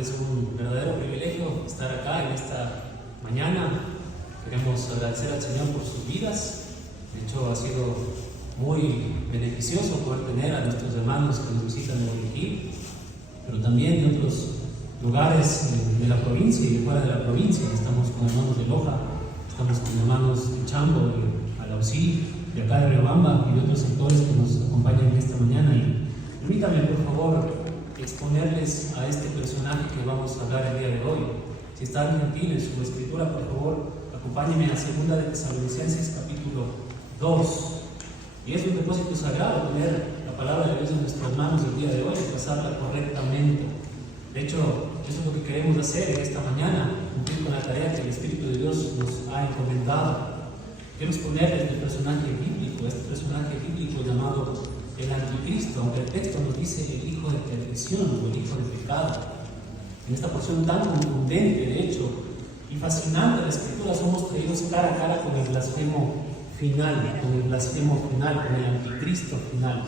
Es un verdadero privilegio estar acá en esta mañana. Queremos agradecer al Señor por sus vidas. De hecho, ha sido muy beneficioso poder tener a nuestros hermanos que nos visitan en Guayaquil, pero también en otros lugares de la provincia y de fuera de la provincia. Estamos con hermanos de Loja, estamos con hermanos de Chambo, de Alausí, de acá de Riobamba y de otros sectores que nos acompañan en esta mañana. Y permítame, por favor, exponerles a este personaje que vamos a hablar el día de hoy. Si están gentil en su escritura, por favor, acompáñenme a 2 de Tesalonicenses capítulo 2. Y es un depósito sagrado tener la palabra de Dios en nuestras manos el día de hoy y pasarla correctamente. De hecho, eso es lo que queremos hacer en esta mañana, cumplir con la tarea que el Espíritu de Dios nos ha encomendado. Quiero exponerles este personaje bíblico llamado el Anticristo, aunque el texto nos dice el hijo de perdición o el hijo de pecado. En esta porción tan contundente, de hecho, y fascinante de la Escritura, somos traídos cara a cara con el blasfemo final, con el Anticristo final.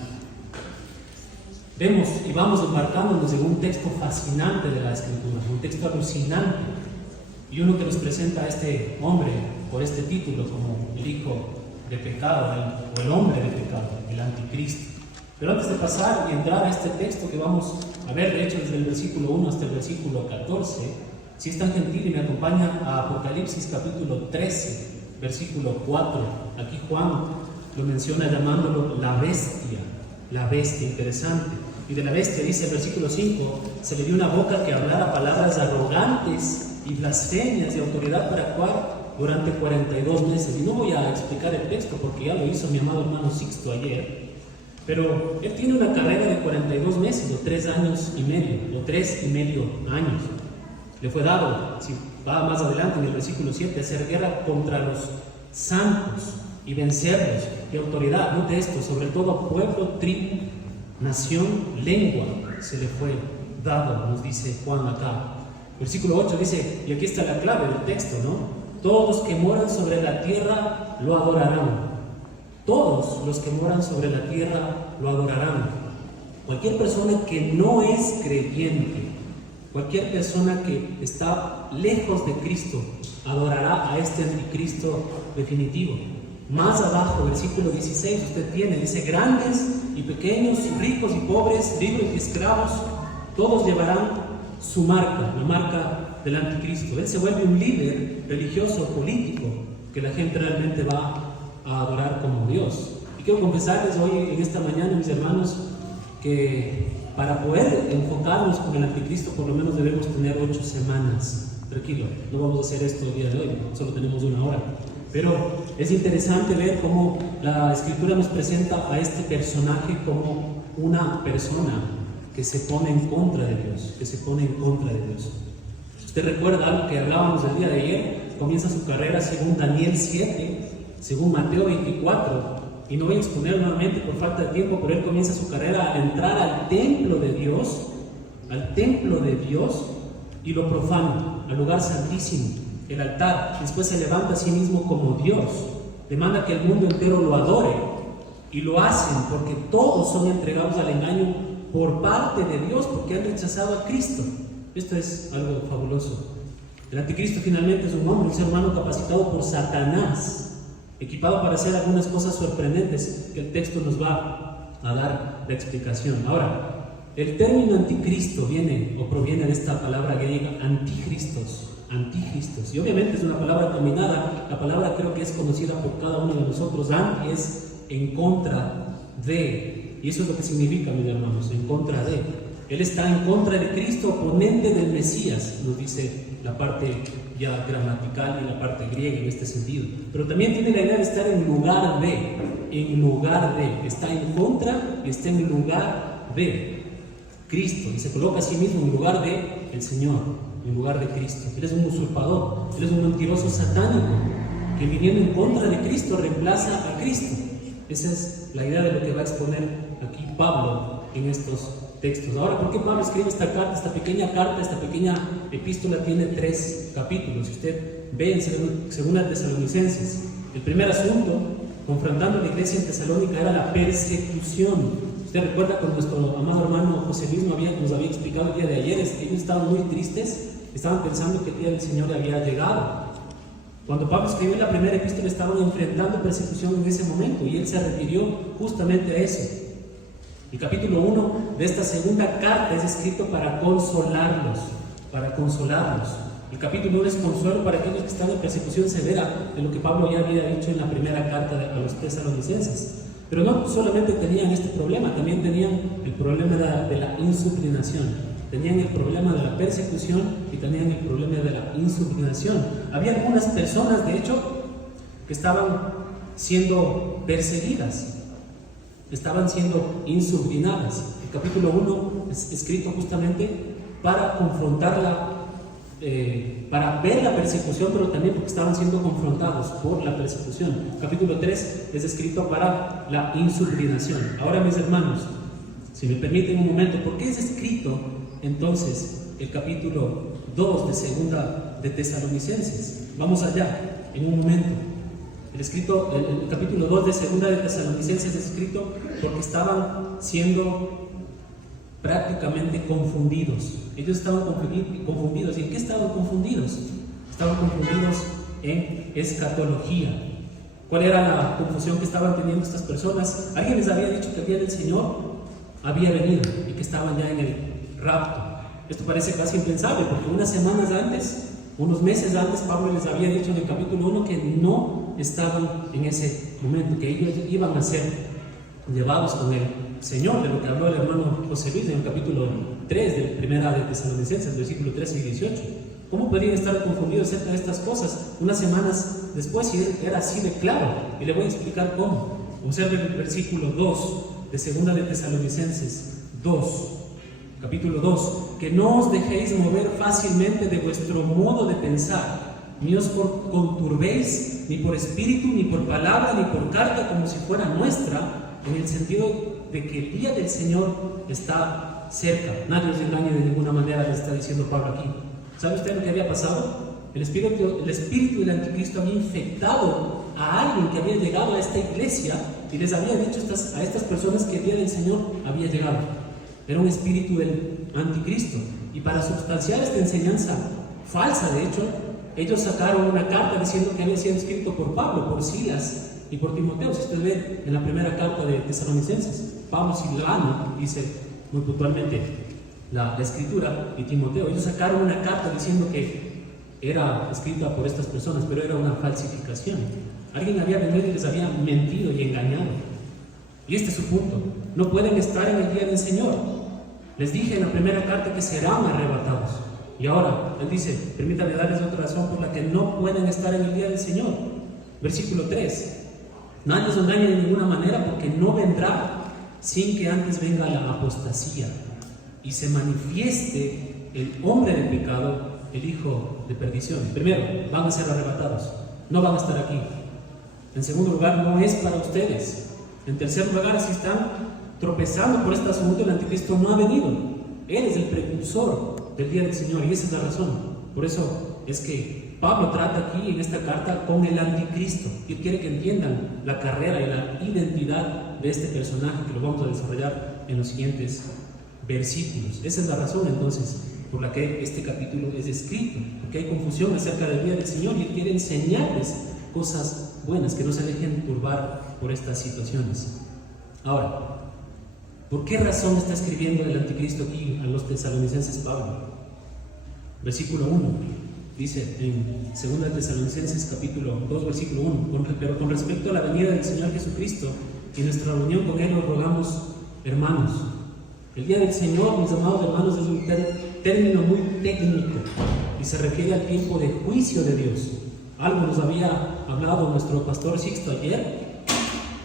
Vemos y vamos embarcándonos en un texto fascinante de la Escritura, un texto alucinante, y uno que nos presenta a este hombre por este título como el hijo de pecado, o el hombre de pecado, el Anticristo. Pero antes de pasar y entrar a este texto que vamos a ver, de hecho, desde el versículo 1 hasta el versículo 14, si es tan gentil y me acompaña a Apocalipsis capítulo 13, versículo 4. Aquí Juan lo menciona llamándolo la bestia, interesante. Y de la bestia, dice el versículo 5, se le dio una boca que hablara palabras arrogantes y blasfemias de autoridad para actuar durante 42 meses. Y no voy a explicar el texto porque ya lo hizo mi amado hermano Sixto ayer. Pero él tiene una carrera de 42 meses, o 3 años y medio, o 3 y medio años. Le fue dado, si va más adelante en el versículo 7, hacer guerra contra los santos y vencerlos. Y autoridad, note esto, sobre todo pueblo, tribu, nación, lengua, se le fue dado, nos dice Juan acá. Versículo 8 dice, y aquí está la clave del texto, ¿no? Todos los que moran sobre la tierra lo adorarán. Todos los que moran sobre la tierra lo adorarán. Cualquier persona que no es creyente, cualquier persona que está lejos de Cristo, adorará a este Anticristo definitivo. Más abajo, versículo 16, usted tiene, dice, grandes y pequeños, ricos y pobres, libres y esclavos, todos llevarán su marca, la marca del Anticristo. Él se vuelve un líder religioso, político, que la gente realmente va a adorar como Dios. Y quiero confesarles hoy, en esta mañana, mis hermanos, que para poder enfocarnos con el Anticristo, por lo menos debemos tener 8 semanas. Tranquilo, no vamos a hacer esto el día de hoy, solo tenemos 1 hora. Pero es interesante ver cómo la Escritura nos presenta a este personaje como una persona que se pone en contra de Dios, Usted recuerda algo que hablábamos el día de ayer, comienza su carrera según Daniel 7, según Mateo 24, y no voy a exponer nuevamente por falta de tiempo, pero él comienza su carrera al entrar al templo de Dios, y lo profana, al lugar santísimo, el altar. Después se levanta a sí mismo como Dios, demanda que el mundo entero lo adore, y lo hacen porque todos son entregados al engaño por parte de Dios, porque han rechazado a Cristo. Esto es algo fabuloso. El Anticristo finalmente es un hombre, un ser humano capacitado por Satanás, equipado para hacer algunas cosas sorprendentes que el texto nos va a dar la explicación. Ahora, el término anticristo viene o proviene de esta palabra griega anticristos, y obviamente es una palabra combinada. La palabra creo que es conocida por cada uno de nosotros. Anti es en contra de, y eso es lo que significa, mis hermanos, en contra de. Él está en contra de Cristo, oponente del Mesías, nos dice la parte ya gramatical y la parte griega en este sentido. Pero también tiene la idea de estar en lugar de, está en contra y está en lugar de Cristo, y se coloca a sí mismo en lugar de el Señor, en lugar de Cristo. Él es un usurpador, él es un mentiroso satánico, que viniendo en contra de Cristo reemplaza a Cristo. Esa es la idea de lo que va a exponer aquí Pablo en estos textos. Ahora, ¿por qué Pablo escribe esta carta? Esta pequeña epístola tiene 3 capítulos. Si usted ve en 2 Tesalonicenses, el primer asunto, confrontando a la iglesia en Tesalónica, era la persecución. Usted recuerda cuando nuestro amado hermano José Luis nos había explicado el día de ayer, ellos estaban muy tristes, estaban pensando que el día del Señor había llegado. Cuando Pablo escribió la primera epístola estaban enfrentando persecución en ese momento y él se refirió justamente a eso. El capítulo 1 de esta segunda carta es escrito para consolarlos, El capítulo 1 es consuelo para aquellos que están en persecución severa, de lo que Pablo ya había dicho en la primera carta a los tesalonicenses. Pero no solamente tenían este problema, también tenían el problema de la insubordinación. Tenían el problema de la persecución y tenían el problema de la insubordinación. Había algunas personas, de hecho, que estaban siendo perseguidas, estaban siendo insubordinadas. El capítulo 1 es escrito justamente para confrontarla, para ver la persecución, pero también porque estaban siendo confrontados por la persecución. El capítulo 3 es escrito para la insubordinación. Ahora, mis hermanos, si me permiten un momento, ¿por qué es escrito entonces el capítulo 2 de segunda de Tesalonicenses? Vamos allá, en un momento. El capítulo 2 de segunda de Tesalonicenses es escrito porque estaban siendo prácticamente confundidos. Ellos estaban confundidos. ¿Y en qué estaban confundidos? Estaban confundidos en escatología. ¿Cuál era la confusión que estaban teniendo estas personas? Alguien les había dicho que el día del Señor había venido y que estaban ya en el rapto. Esto parece casi impensable porque unos meses antes, Pablo les había dicho en el capítulo 1 que no estaban en ese momento, que ellos iban a ser llevados con el Señor, de lo que habló el hermano José Luis en el capítulo 3 de primera de Tesalonicenses, versículo 13 y 18. ¿Cómo podían estar confundidos acerca de estas cosas unas semanas después si era así de claro? Y le voy a explicar cómo. Observe el versículo 2 de segunda de Tesalonicenses 2, capítulo 2, que no os dejéis mover fácilmente de vuestro modo de pensar, ni os conturbéis, ni por espíritu, ni por palabra, ni por carta, como si fuera nuestra, en el sentido de que el día del Señor está cerca. Nadie os engañe de ninguna manera, le está diciendo Pablo aquí. ¿Sabe usted lo que había pasado? El espíritu del anticristo había infectado a alguien que había llegado a esta iglesia y les había dicho a estas personas que el día del Señor había llegado. Era un espíritu del anticristo. Y para sustanciar esta enseñanza falsa, de hecho, ellos sacaron una carta diciendo que había sido escrito por Pablo, por Silas y por Timoteo. Si usted ve en la primera carta de Tesalonicenses, Pablo, Silvano, dice muy puntualmente la escritura, y Timoteo. Ellos sacaron una carta diciendo que era escrita por estas personas, pero era una falsificación. Alguien había venido y les había mentido y engañado. Y este es su punto. No pueden estar en el día del Señor. Les dije en la primera carta que serán arrebatados. Y ahora, él dice, permítanme darles otra razón por la que no pueden estar en el día del Señor. Versículo 3. Nadie os engañe de ninguna manera, porque no vendrá sin que antes venga la apostasía y se manifieste el hombre de pecado, el hijo de perdición. Primero, van a ser arrebatados, no van a estar aquí. En segundo lugar, no es para ustedes. En tercer lugar, si están tropezando por este asunto, el anticristo no ha venido. Él es el precursor del día del Señor y esa es la razón. Por eso es que Pablo trata aquí en esta carta con el anticristo. Él quiere que entiendan la carrera y la identidad de este personaje que lo vamos a desarrollar en los siguientes versículos. Esa es la razón entonces por la que este capítulo es escrito, porque hay confusión acerca del día del Señor y él quiere enseñarles cosas buenas, que no se dejen turbar por estas situaciones. Ahora, ¿por qué razón está escribiendo el anticristo aquí a los tesalonicenses Pablo? Versículo 1 dice en 2 Tesalonicenses capítulo 2 versículo 1, pero con respecto a la venida del Señor Jesucristo y nuestra reunión con Él, os rogamos, hermanos. El día del Señor, mis amados hermanos, es un término muy técnico y se refiere al tiempo de juicio de Dios. Algo nos había hablado nuestro pastor Sixto ayer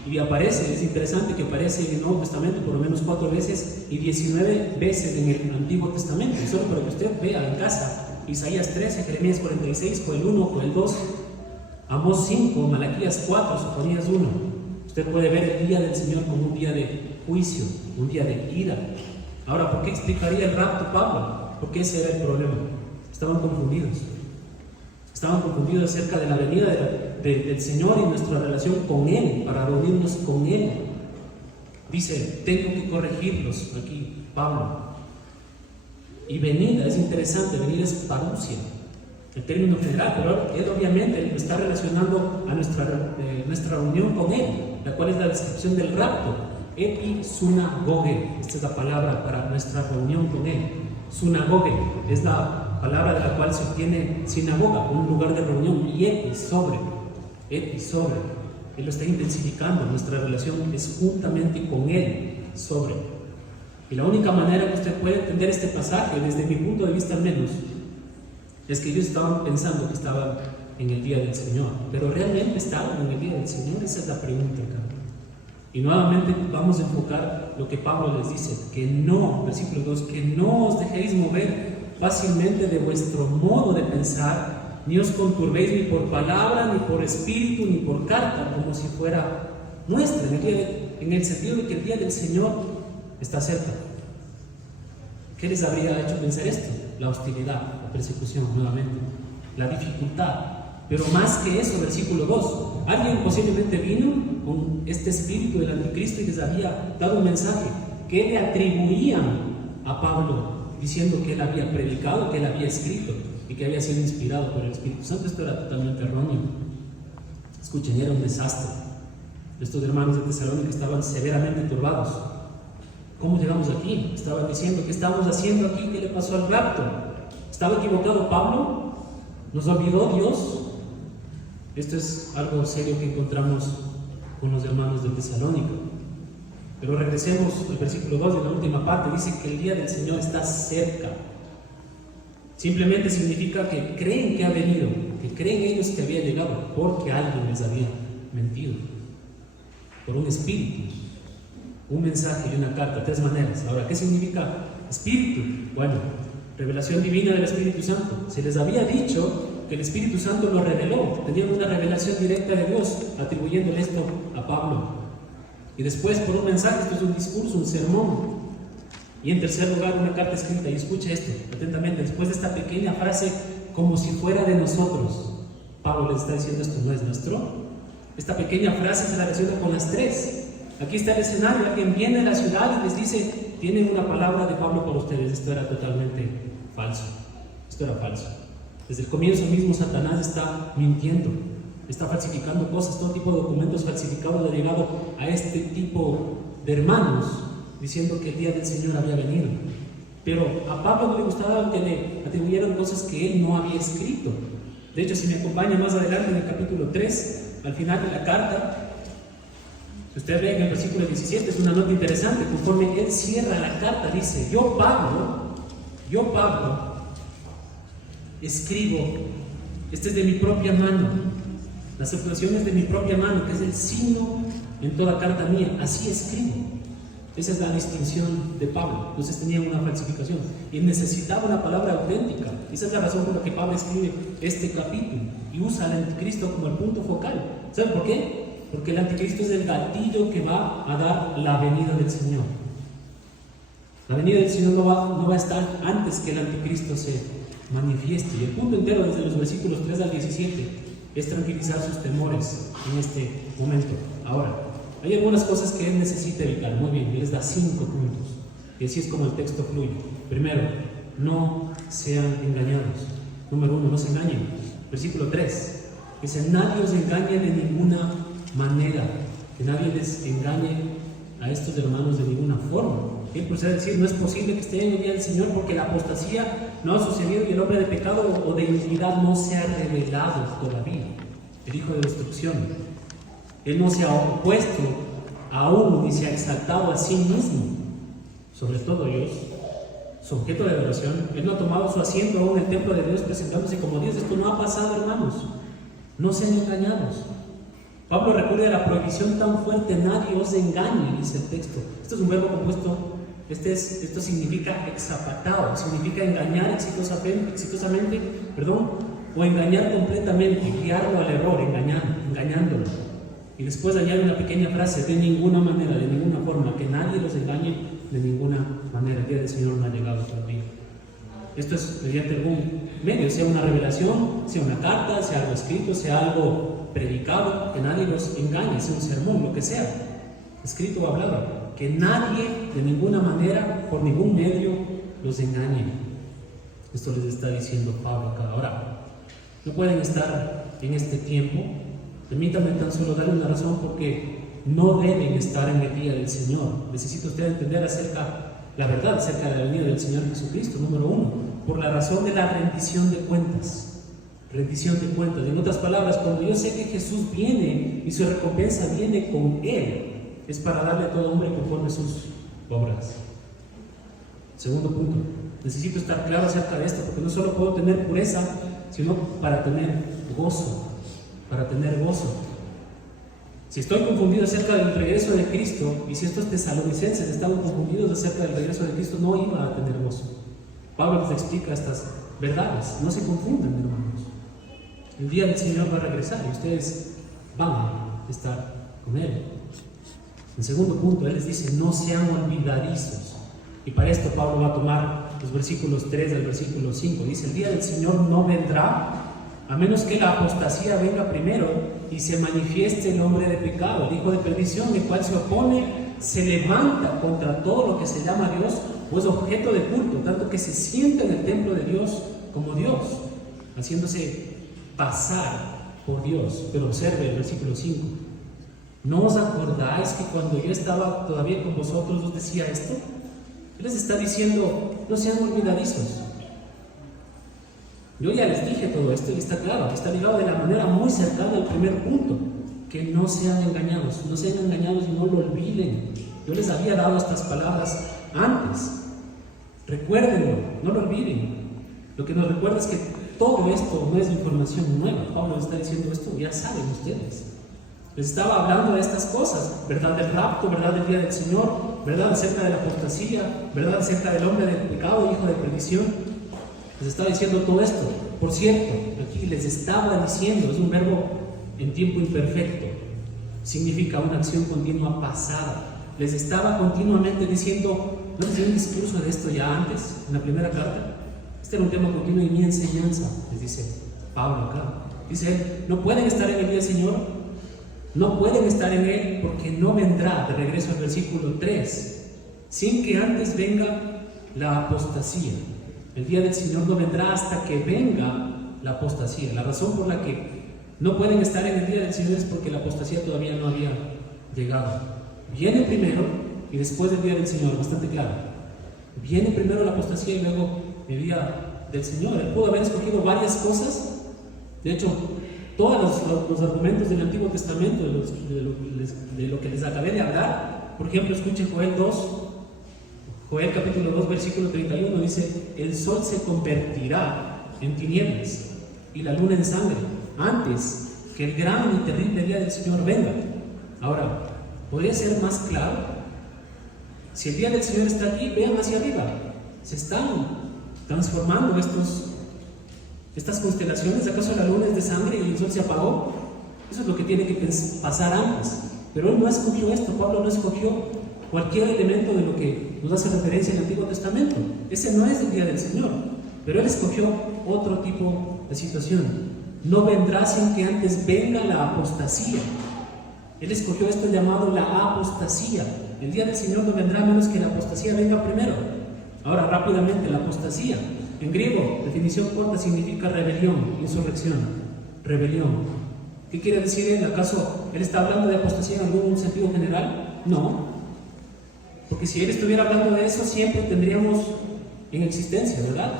y aparece, es interesante que aparece en el Nuevo Testamento por lo menos 4 veces y 19 veces en el Antiguo Testamento. Y solo para que usted vea en casa, Isaías 13, Jeremías 46, Joel 1, Joel 2, Amós 5, Malaquías 4, Sofonías 1. Usted puede ver el día del Señor como un día de juicio, un día de ira. Ahora, ¿por qué explicaría el rapto Pablo? Porque ese era el problema. Estaban confundidos. Estaban confundidos acerca de la venida del Señor y nuestra relación con Él, para reunirnos con Él. Dice, tengo que corregirlos, aquí Pablo. Y venida, es interesante, venida es parousia, el término general, pero él obviamente está relacionando a nuestra reunión con él, la cual es la descripción del rapto. Episunagoge, esta es la palabra para nuestra reunión con él. Sunagoge es la palabra de la cual se obtiene sinagoga, un lugar de reunión, y epi, sobre. Él lo está intensificando, nuestra relación es juntamente con él, sobre. Y la única manera que usted puede entender este pasaje, desde mi punto de vista al menos, es que ellos estaban pensando que estaban en el día del Señor, pero ¿realmente estaban en el día del Señor? Esa es la pregunta acá. Y nuevamente vamos a enfocar lo que Pablo les dice, que no, versículo 2, que no os dejéis mover fácilmente de vuestro modo de pensar, ni os conturbéis ni por palabra, ni por espíritu, ni por carta, como si fuera nuestra, en el sentido de que el día del Señor está cerca. ¿Qué les habría hecho pensar esto? La hostilidad, la persecución, nuevamente, la dificultad. Pero más que eso, versículo 2, alguien posiblemente vino con este espíritu del anticristo y les había dado un mensaje que le atribuían a Pablo, diciendo que él había predicado, que él había escrito y que había sido inspirado por el Espíritu Santo. Esto era totalmente erróneo. Escuchen, era un desastre. Estos hermanos de Tesalónica estaban severamente turbados. ¿Cómo llegamos aquí? Estaban diciendo, ¿qué estamos haciendo aquí? ¿Qué le pasó al rapto? ¿Estaba equivocado Pablo? ¿Nos olvidó Dios? Esto es algo serio que encontramos con los hermanos de Tesalónica. Pero regresemos al versículo 2 de la última parte. Dice que el día del Señor está cerca. Simplemente significa que creen que ha venido, que creen ellos que había llegado, porque alguien les había mentido. Por un espíritu, un mensaje y una carta, 3 maneras. Ahora, ¿qué significa espíritu? Bueno, revelación divina del Espíritu Santo. Se les había dicho que el Espíritu Santo lo reveló, tenían una revelación directa de Dios, atribuyéndole esto a Pablo. Y después, por un mensaje, esto es un discurso, un sermón. Y en tercer lugar, una carta escrita. Y escucha esto atentamente, después de esta pequeña frase, como si fuera de nosotros, Pablo les está diciendo, esto no es nuestro. Esta pequeña frase se la relaciona con las 3. Aquí está el escenario, alguien viene a la ciudad y les dice, tienen una palabra de Pablo para ustedes. Esto era totalmente falso. Esto era falso. Desde el comienzo mismo Satanás está mintiendo, está falsificando cosas, todo tipo de documentos falsificados ha llegado a este tipo de hermanos, diciendo que el día del Señor había venido. Pero a Pablo no le gustaba que le atribuyeran cosas que él no había escrito. De hecho, si me acompaña más adelante en el capítulo 3, al final de la carta, si usted ve en el versículo 17, es una nota interesante. Conforme él cierra la carta, dice, yo Pablo, escribo, este es de mi propia mano, las oblaciones de mi propia mano, que es el signo en toda carta mía, así escribo. Esa es la distinción de Pablo. Entonces tenían una falsificación y necesitaba una palabra auténtica. Esa es la razón por la que Pablo escribe este capítulo y usa al anticristo como el punto focal. ¿Saben por qué? Porque el anticristo es el gatillo que va a dar la venida del Señor. La venida del Señor no va a estar antes que el anticristo se manifieste. Y el punto entero desde los versículos 3 al 17 es tranquilizar sus temores en este momento. Ahora, hay algunas cosas que él necesita evitar. Muy bien, él les da 5 puntos. Y así es como el texto fluye. Primero, no sean engañados. Número 1, no se engañen. Versículo 3 dice, nadie os engañe de ninguna manera. Que nadie les engañe a estos hermanos de ninguna forma. Él procede a decir, no es posible que estén en el día del Señor porque la apostasía no ha sucedido y el hombre de pecado o de iniquidad no se ha revelado todavía. El hijo de destrucción. Él no se ha opuesto aún ni se ha exaltado a sí mismo. Sobre todo ellos, su objeto de adoración. Él no ha tomado su asiento aún en el templo de Dios presentándose como Dios. Esto no ha pasado, hermanos. No sean engañados. Pablo recurre a la prohibición tan fuerte, nadie os engañe, dice el texto. Esto es un verbo compuesto, esto significa exapatao, significa engañar exitosamente, o engañar completamente, guiarlo al error, engañándolo. Y después añade una pequeña frase, de ninguna manera, de ninguna forma, que nadie los engañe de ninguna manera. El día del Señor no ha llegado todavía. Esto es mediante algún medio, sea una revelación, sea una carta, sea algo escrito, sea algo predicado, que nadie los engañe, sea un sermón, lo que sea, escrito o hablado. que nadie, de ninguna manera, por ningún medio, los engañe. Esto les está diciendo Pablo acá. Ahora, no pueden estar en este tiempo. Permítanme tan solo darle una razón porque no deben estar en el día del Señor. Necesita usted entender la verdad acerca de la venida del Señor Jesucristo, número uno, por la razón de la rendición de cuentas. Rendición de cuentas. En otras palabras, cuando yo sé que Jesús viene y su recompensa viene con Él, es para darle a todo hombre conforme sus obras. Segundo punto, necesito estar claro acerca de esto, porque no solo puedo tener pureza, sino para tener gozo. Para tener gozo. Si estoy confundido acerca del regreso de Cristo, y si estos tesalonicenses estaban confundidos acerca del regreso de Cristo, no iba a tener gozo. Pablo les explica estas verdades. No se confundan, hermanos. El día del Señor va a regresar y ustedes van a estar con Él. En segundo punto, Él les dice, no sean olvidadizos. Y para esto Pablo va a tomar los versículos 3 del versículo 5. Dice, el día del Señor no vendrá a menos que la apostasía venga primero y se manifieste el hombre de pecado, el hijo de perdición, el cual se opone, se levanta contra todo lo que se llama Dios o es objeto de culto, tanto que se sienta en el templo de Dios como Dios, haciéndose pasar por Dios. Pero observe el versículo 5. ¿No os acordáis que cuando yo estaba todavía con vosotros os decía esto? Él les está diciendo, no sean olvidadizos. Yo ya les dije todo esto y está claro, está ligado de la manera muy cercana al primer punto, que no sean engañados y no lo olviden. Yo les había dado estas palabras antes, recuérdenlo, no lo olviden. Lo que nos recuerda es que todo esto no es información nueva. Pablo les está diciendo esto, ya saben ustedes. Les estaba hablando de estas cosas, verdad del rapto, verdad del día del Señor, verdad acerca de la apostasía, verdad acerca del hombre del pecado, hijo de perdición. Les estaba diciendo todo esto. Por cierto, aquí les estaba diciendo, es un verbo en tiempo imperfecto, significa una acción continua pasada. Les estaba continuamente diciendo, ¿no les dio un discurso de esto ya antes, en la primera carta? Este era un tema continuo y mi enseñanza, les dice Pablo acá. Dice él, no pueden estar en el día del Señor, no pueden estar en él porque no vendrá, de regreso al versículo 3, sin que antes venga la apostasía. El día del Señor no vendrá hasta que venga la apostasía. La razón por la que no pueden estar en el día del Señor es porque la apostasía todavía no había llegado. Viene primero y después del día del Señor, bastante claro. Viene primero la apostasía y luego el día del Señor. Él pudo haber escogido varias cosas. De hecho, todos los argumentos del Antiguo Testamento, de lo que les acabé de hablar, por ejemplo, escuchen Joel 2. Joel capítulo 2, versículo 31 dice, el sol se convertirá en tinieblas y la luna en sangre antes que el gran y terrible día del Señor venga. Ahora, ¿podría ser más claro? Si el día del Señor está aquí, vean hacia arriba. Se están transformando estas constelaciones. ¿Acaso la luna es de sangre y el sol se apagó? Eso es lo que tiene que pasar antes. Pero él no escogió esto, Pablo no escogió cualquier elemento de lo que nos hace referencia en el Antiguo Testamento. Ese no es el día del Señor, pero él escogió otro tipo de situación. No vendrá sin que antes venga la apostasía. Él escogió esto llamado la apostasía. El día del Señor no vendrá a menos que la apostasía venga primero. Ahora, rápidamente, la apostasía. En griego, definición corta, significa rebelión, insurrección. Rebelión. ¿Qué quiere decir él? ¿Acaso él está hablando de apostasía en algún sentido general? No. Porque si él estuviera hablando de eso, siempre tendríamos en existencia, ¿verdad?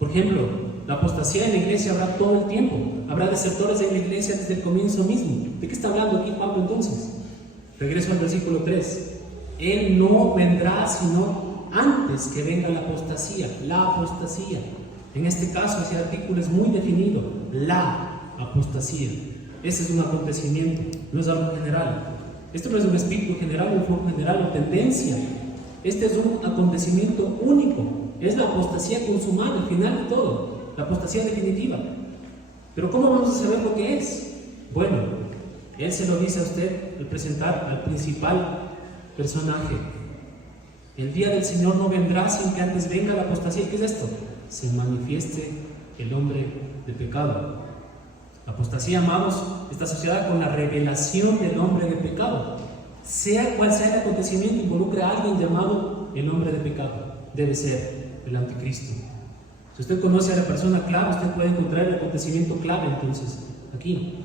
Por ejemplo, la apostasía en la iglesia habrá todo el tiempo. Habrá desertores en la iglesia desde el comienzo mismo. ¿De qué está hablando aquí Pablo entonces? Regreso al versículo 3. Él no vendrá sino antes que venga la apostasía. La apostasía. En este caso, ese artículo es muy definido. La apostasía. Ese es un acontecimiento, no es algo general. Esto no es un espíritu general, un flujo general o tendencia. Este es un acontecimiento único. Es la apostasía consumada, el final de todo. La apostasía definitiva. Pero ¿cómo vamos a saber lo que es? Bueno, él se lo dice a usted al presentar al principal personaje. El día del Señor no vendrá sin que antes venga la apostasía. ¿Qué es esto? Se manifieste el hombre de pecado. La apostasía, amados, está asociada con la revelación del hombre de pecado. sea cual sea el acontecimiento, involucre a alguien llamado el hombre de pecado. Debe ser el anticristo. Si usted conoce a la persona clave, usted puede encontrar el acontecimiento clave entonces aquí.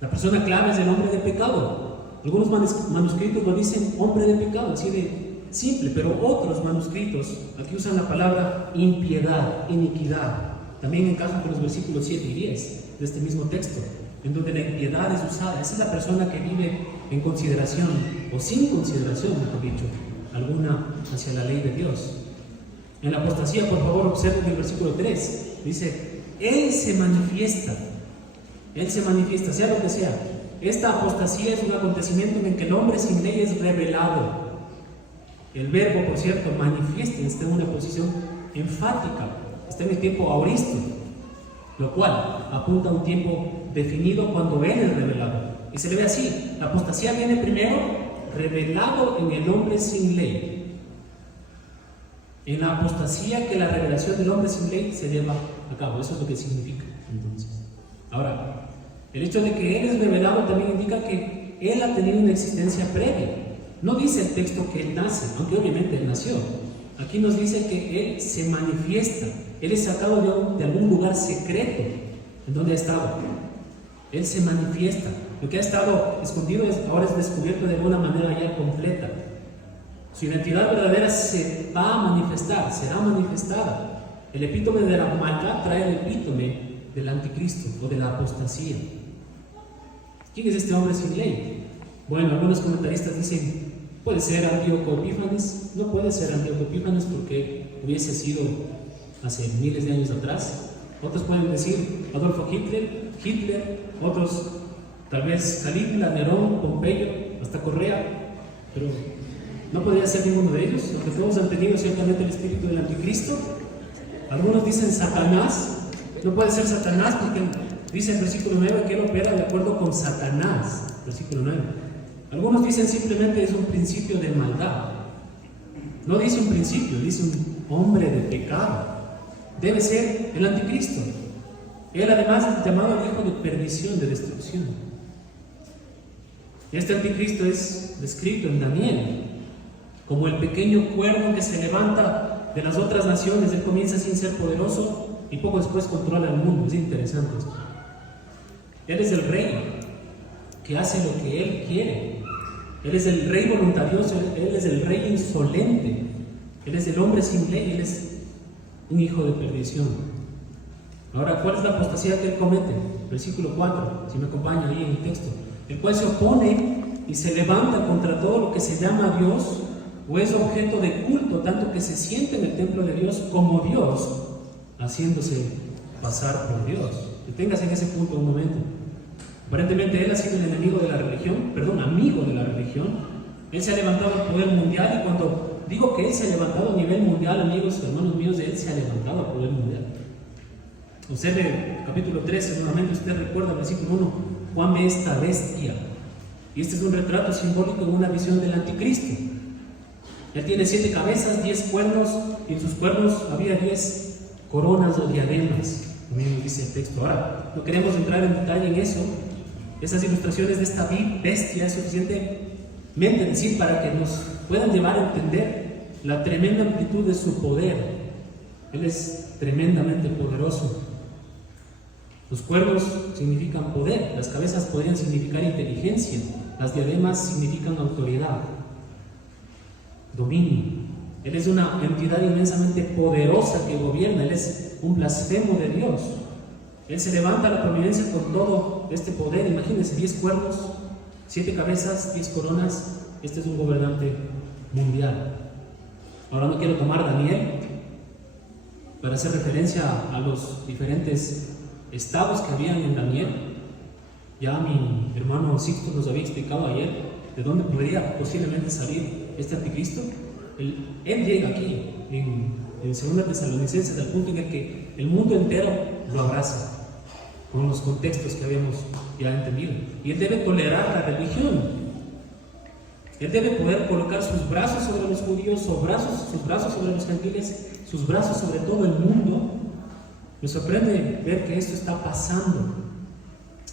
La persona clave es el hombre de pecado. Algunos manuscritos lo dicen hombre de pecado, así de simple, pero otros manuscritos aquí usan la palabra impiedad, iniquidad. También encaja con los versículos 7 y 10 de este mismo texto, en donde la impiedad es usada. Esa es la persona que vive en consideración, o sin consideración, mejor dicho, alguna hacia la ley de Dios. En la apostasía, por favor, observen el versículo 3. Dice, Él se manifiesta, sea lo que sea. Esta apostasía es un acontecimiento en el que el hombre sin ley es revelado. El verbo, por cierto, manifiesta, está en una posición enfática, está en el tiempo aoristo, lo cual apunta a un tiempo definido cuando Él es revelado. Y se le ve así: la apostasía viene primero revelado en el hombre sin ley. En la apostasía que la revelación del hombre sin ley se lleva a cabo. Eso es lo que significa entonces. Ahora, el hecho de que Él es revelado también indica que Él ha tenido una existencia previa. No dice el texto que Él nace, aunque obviamente Él nació. Aquí nos dice que Él se manifiesta. Él es sacado de algún lugar secreto en donde ha estado. Él se manifiesta. Lo que ha estado escondido ahora es descubierto de alguna manera ya completa. Su identidad verdadera se va a manifestar, será manifestada. El epítome de la maldad trae el epítome del anticristo o de la apostasía. ¿Quién es este hombre sin ley? Bueno, algunos comentaristas dicen, puede ser Antíoco Epífanes. No puede ser Antíoco Epífanes porque hubiese sido hace miles de años atrás. Otros pueden decir Adolfo Hitler, otros tal vez Calígula, Nerón, Pompeyo, hasta Correa, pero no podría ser ninguno de ellos, aunque todos han tenido ciertamente el espíritu del anticristo. Algunos dicen Satanás. No puede ser Satanás porque dice el versículo 9 que Él opera de acuerdo con Satanás, versículo 9. Algunos dicen simplemente es un principio de maldad. No dice un principio, dice un hombre de pecado. Debe ser el anticristo. Él además es llamado el hijo de perdición, de destrucción. Este anticristo es descrito en Daniel como el pequeño cuerno que se levanta de las otras naciones. Él comienza sin ser poderoso y poco después controla el mundo. Es interesante esto. Él es el rey que hace lo que Él quiere. Él es el rey voluntarioso, Él es el rey insolente. Él es el hombre sin ley, Él es un hijo de perdición. Ahora, ¿cuál es la apostasía que Él comete? Versículo 4, si me acompaña ahí en el texto. El cual se opone y se levanta contra todo lo que se llama Dios o es objeto de culto, tanto que se siente en el templo de Dios como Dios, haciéndose pasar por Dios. Deténgase en ese punto un momento. Aparentemente Él ha sido el enemigo de la religión, amigo de la religión. Él se ha levantado al poder mundial, y cuando digo que Él se ha levantado a nivel mundial, amigos, hermanos míos, Él se ha levantado al poder mundial. Observe el capítulo 13, nuevamente usted recuerda el versículo 1, Juan ve esta bestia. Y este es un retrato simbólico en una visión del anticristo. Él tiene 7 cabezas, 10 cuernos, y en sus cuernos había 10 coronas o diademas, como dice el texto. Ahora, no queremos entrar en detalle en eso. Esas ilustraciones de esta bestia es suficientemente decir para que nos puedan llevar a entender la tremenda amplitud de su poder. Él es tremendamente poderoso. Los cuernos significan poder, las cabezas podrían significar inteligencia, las diademas significan autoridad, dominio. Él es una entidad inmensamente poderosa que gobierna. Él es un blasfemo de Dios. Él se levanta a la prominencia con todo este poder. Imagínense, 10 cuernos, 7 cabezas, 10 coronas. Este es un gobernante mundial. Ahora no quiero tomar Daniel para hacer referencia a los diferentes estados que habían en Daniel. Ya mi hermano Sixto nos había explicado ayer de dónde podría posiblemente salir este anticristo. Él llega aquí en 2 Tesalonicenses al punto en el que el mundo entero lo abraza con los contextos que habíamos ya entendido. Y él debe tolerar la religión. Él debe poder colocar sus brazos sobre los judíos, sus brazos sobre los gentiles, sus brazos sobre todo el mundo. Me sorprende ver que esto está pasando.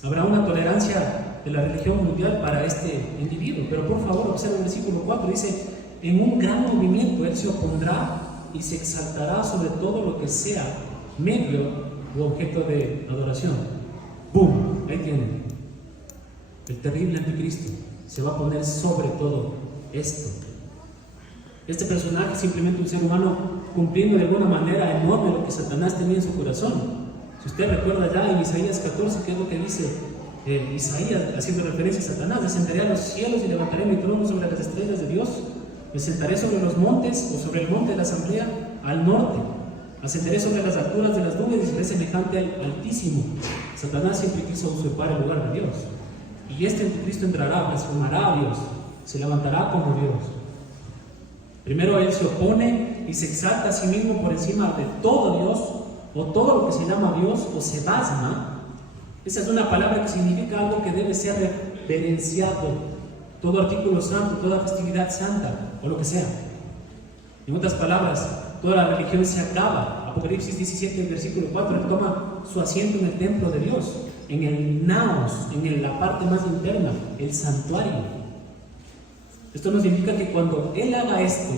Habrá una tolerancia de la religión mundial para este individuo. Pero por favor, observa el versículo 4, dice: en un gran movimiento él se opondrá y se exaltará sobre todo lo que sea medio u objeto de adoración. ¡Bum! Ahí tienen. El terrible anticristo se va a poner sobre todo esto. Este personaje es simplemente un ser humano cumpliendo de alguna manera enorme lo que Satanás tenía en su corazón. Si usted recuerda ya en Isaías 14, ¿qué es lo que dice Isaías haciendo referencia a Satanás? Descenderé a los cielos y levantaré mi trono sobre las estrellas de Dios. Me sentaré sobre los montes o sobre el monte de la asamblea al norte. Ascenderé sobre las alturas de las nubes y seré semejante al Altísimo. Satanás siempre quiso usurpar el lugar de Dios. Y este anticristo entrará, blasfemará a Dios, se levantará como Dios. Primero él se opone y se exalta a sí mismo por encima de todo Dios, o todo lo que se llama Dios, o se basma. Esa es una palabra que significa algo que debe ser reverenciado. Todo artículo santo, toda festividad santa, o lo que sea. En otras palabras, toda la religión se acaba. Apocalipsis 17, versículo 4, él toma su asiento en el templo de Dios, en el naos, en la parte más interna, el santuario. Esto nos indica que cuando él haga esto,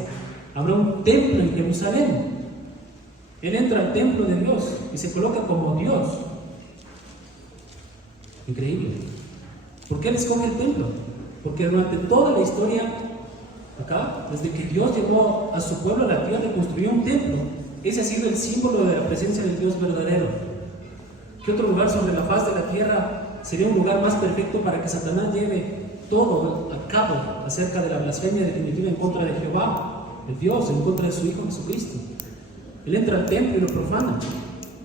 habrá un templo en Jerusalén. Él entra al templo de Dios y se coloca como Dios. Increíble. ¿Por qué él escoge el templo? Porque durante toda la historia, acá, desde que Dios llevó a su pueblo a la tierra y construyó un templo, ese ha sido el símbolo de la presencia del Dios verdadero. ¿Qué otro lugar sobre la faz de la tierra sería un lugar más perfecto para que Satanás lleve todo a cabo acerca de la blasfemia definitiva en contra de Jehová, de Dios, en contra de su Hijo Jesucristo? Él entra al templo y lo profana.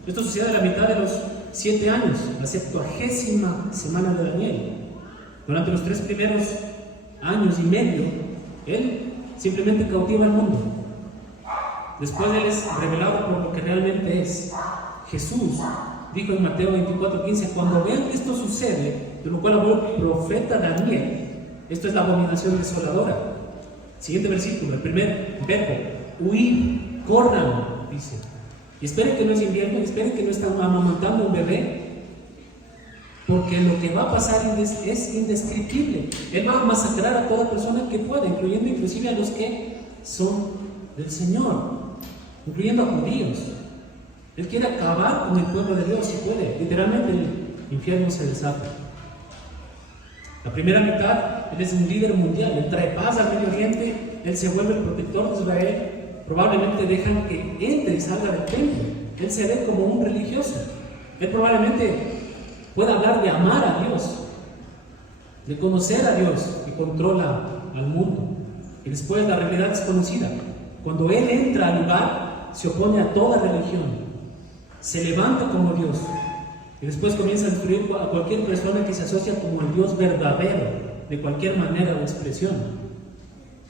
Esto sucede a la mitad de los 7 años, la 70ª semana de Daniel. Durante los 3 primeros años y medio, él simplemente cautiva al mundo. Después él es revelado por lo que realmente es. Jesús dijo en Mateo 24:15: cuando vean que esto sucede, de lo cual habló el profeta Daniel, esto es la abominación desoladora. Siguiente versículo, el primer verbo: huir, corran, dice. Y esperen que no es invierno, esperen que no están amamantando un bebé, porque lo que va a pasar es indescriptible. Él va a masacrar a toda persona que pueda, incluyendo inclusive a los que son del Señor, incluyendo a judíos. Él quiere acabar con el pueblo de Dios, si puede. Literalmente el infierno se desata. La primera mitad, él es un líder mundial, él trae paz al Medio Oriente, él se vuelve el protector de Israel. Probablemente dejan que entre y salga del templo. Él se ve como un religioso. Él probablemente pueda hablar de amar a Dios, de conocer a Dios, que controla al mundo. Y después la realidad es conocida. Cuando él entra al lugar, se opone a toda religión, se levanta como Dios, y después comienza a destruir a cualquier persona que se asocia como el Dios verdadero, de cualquier manera o expresión.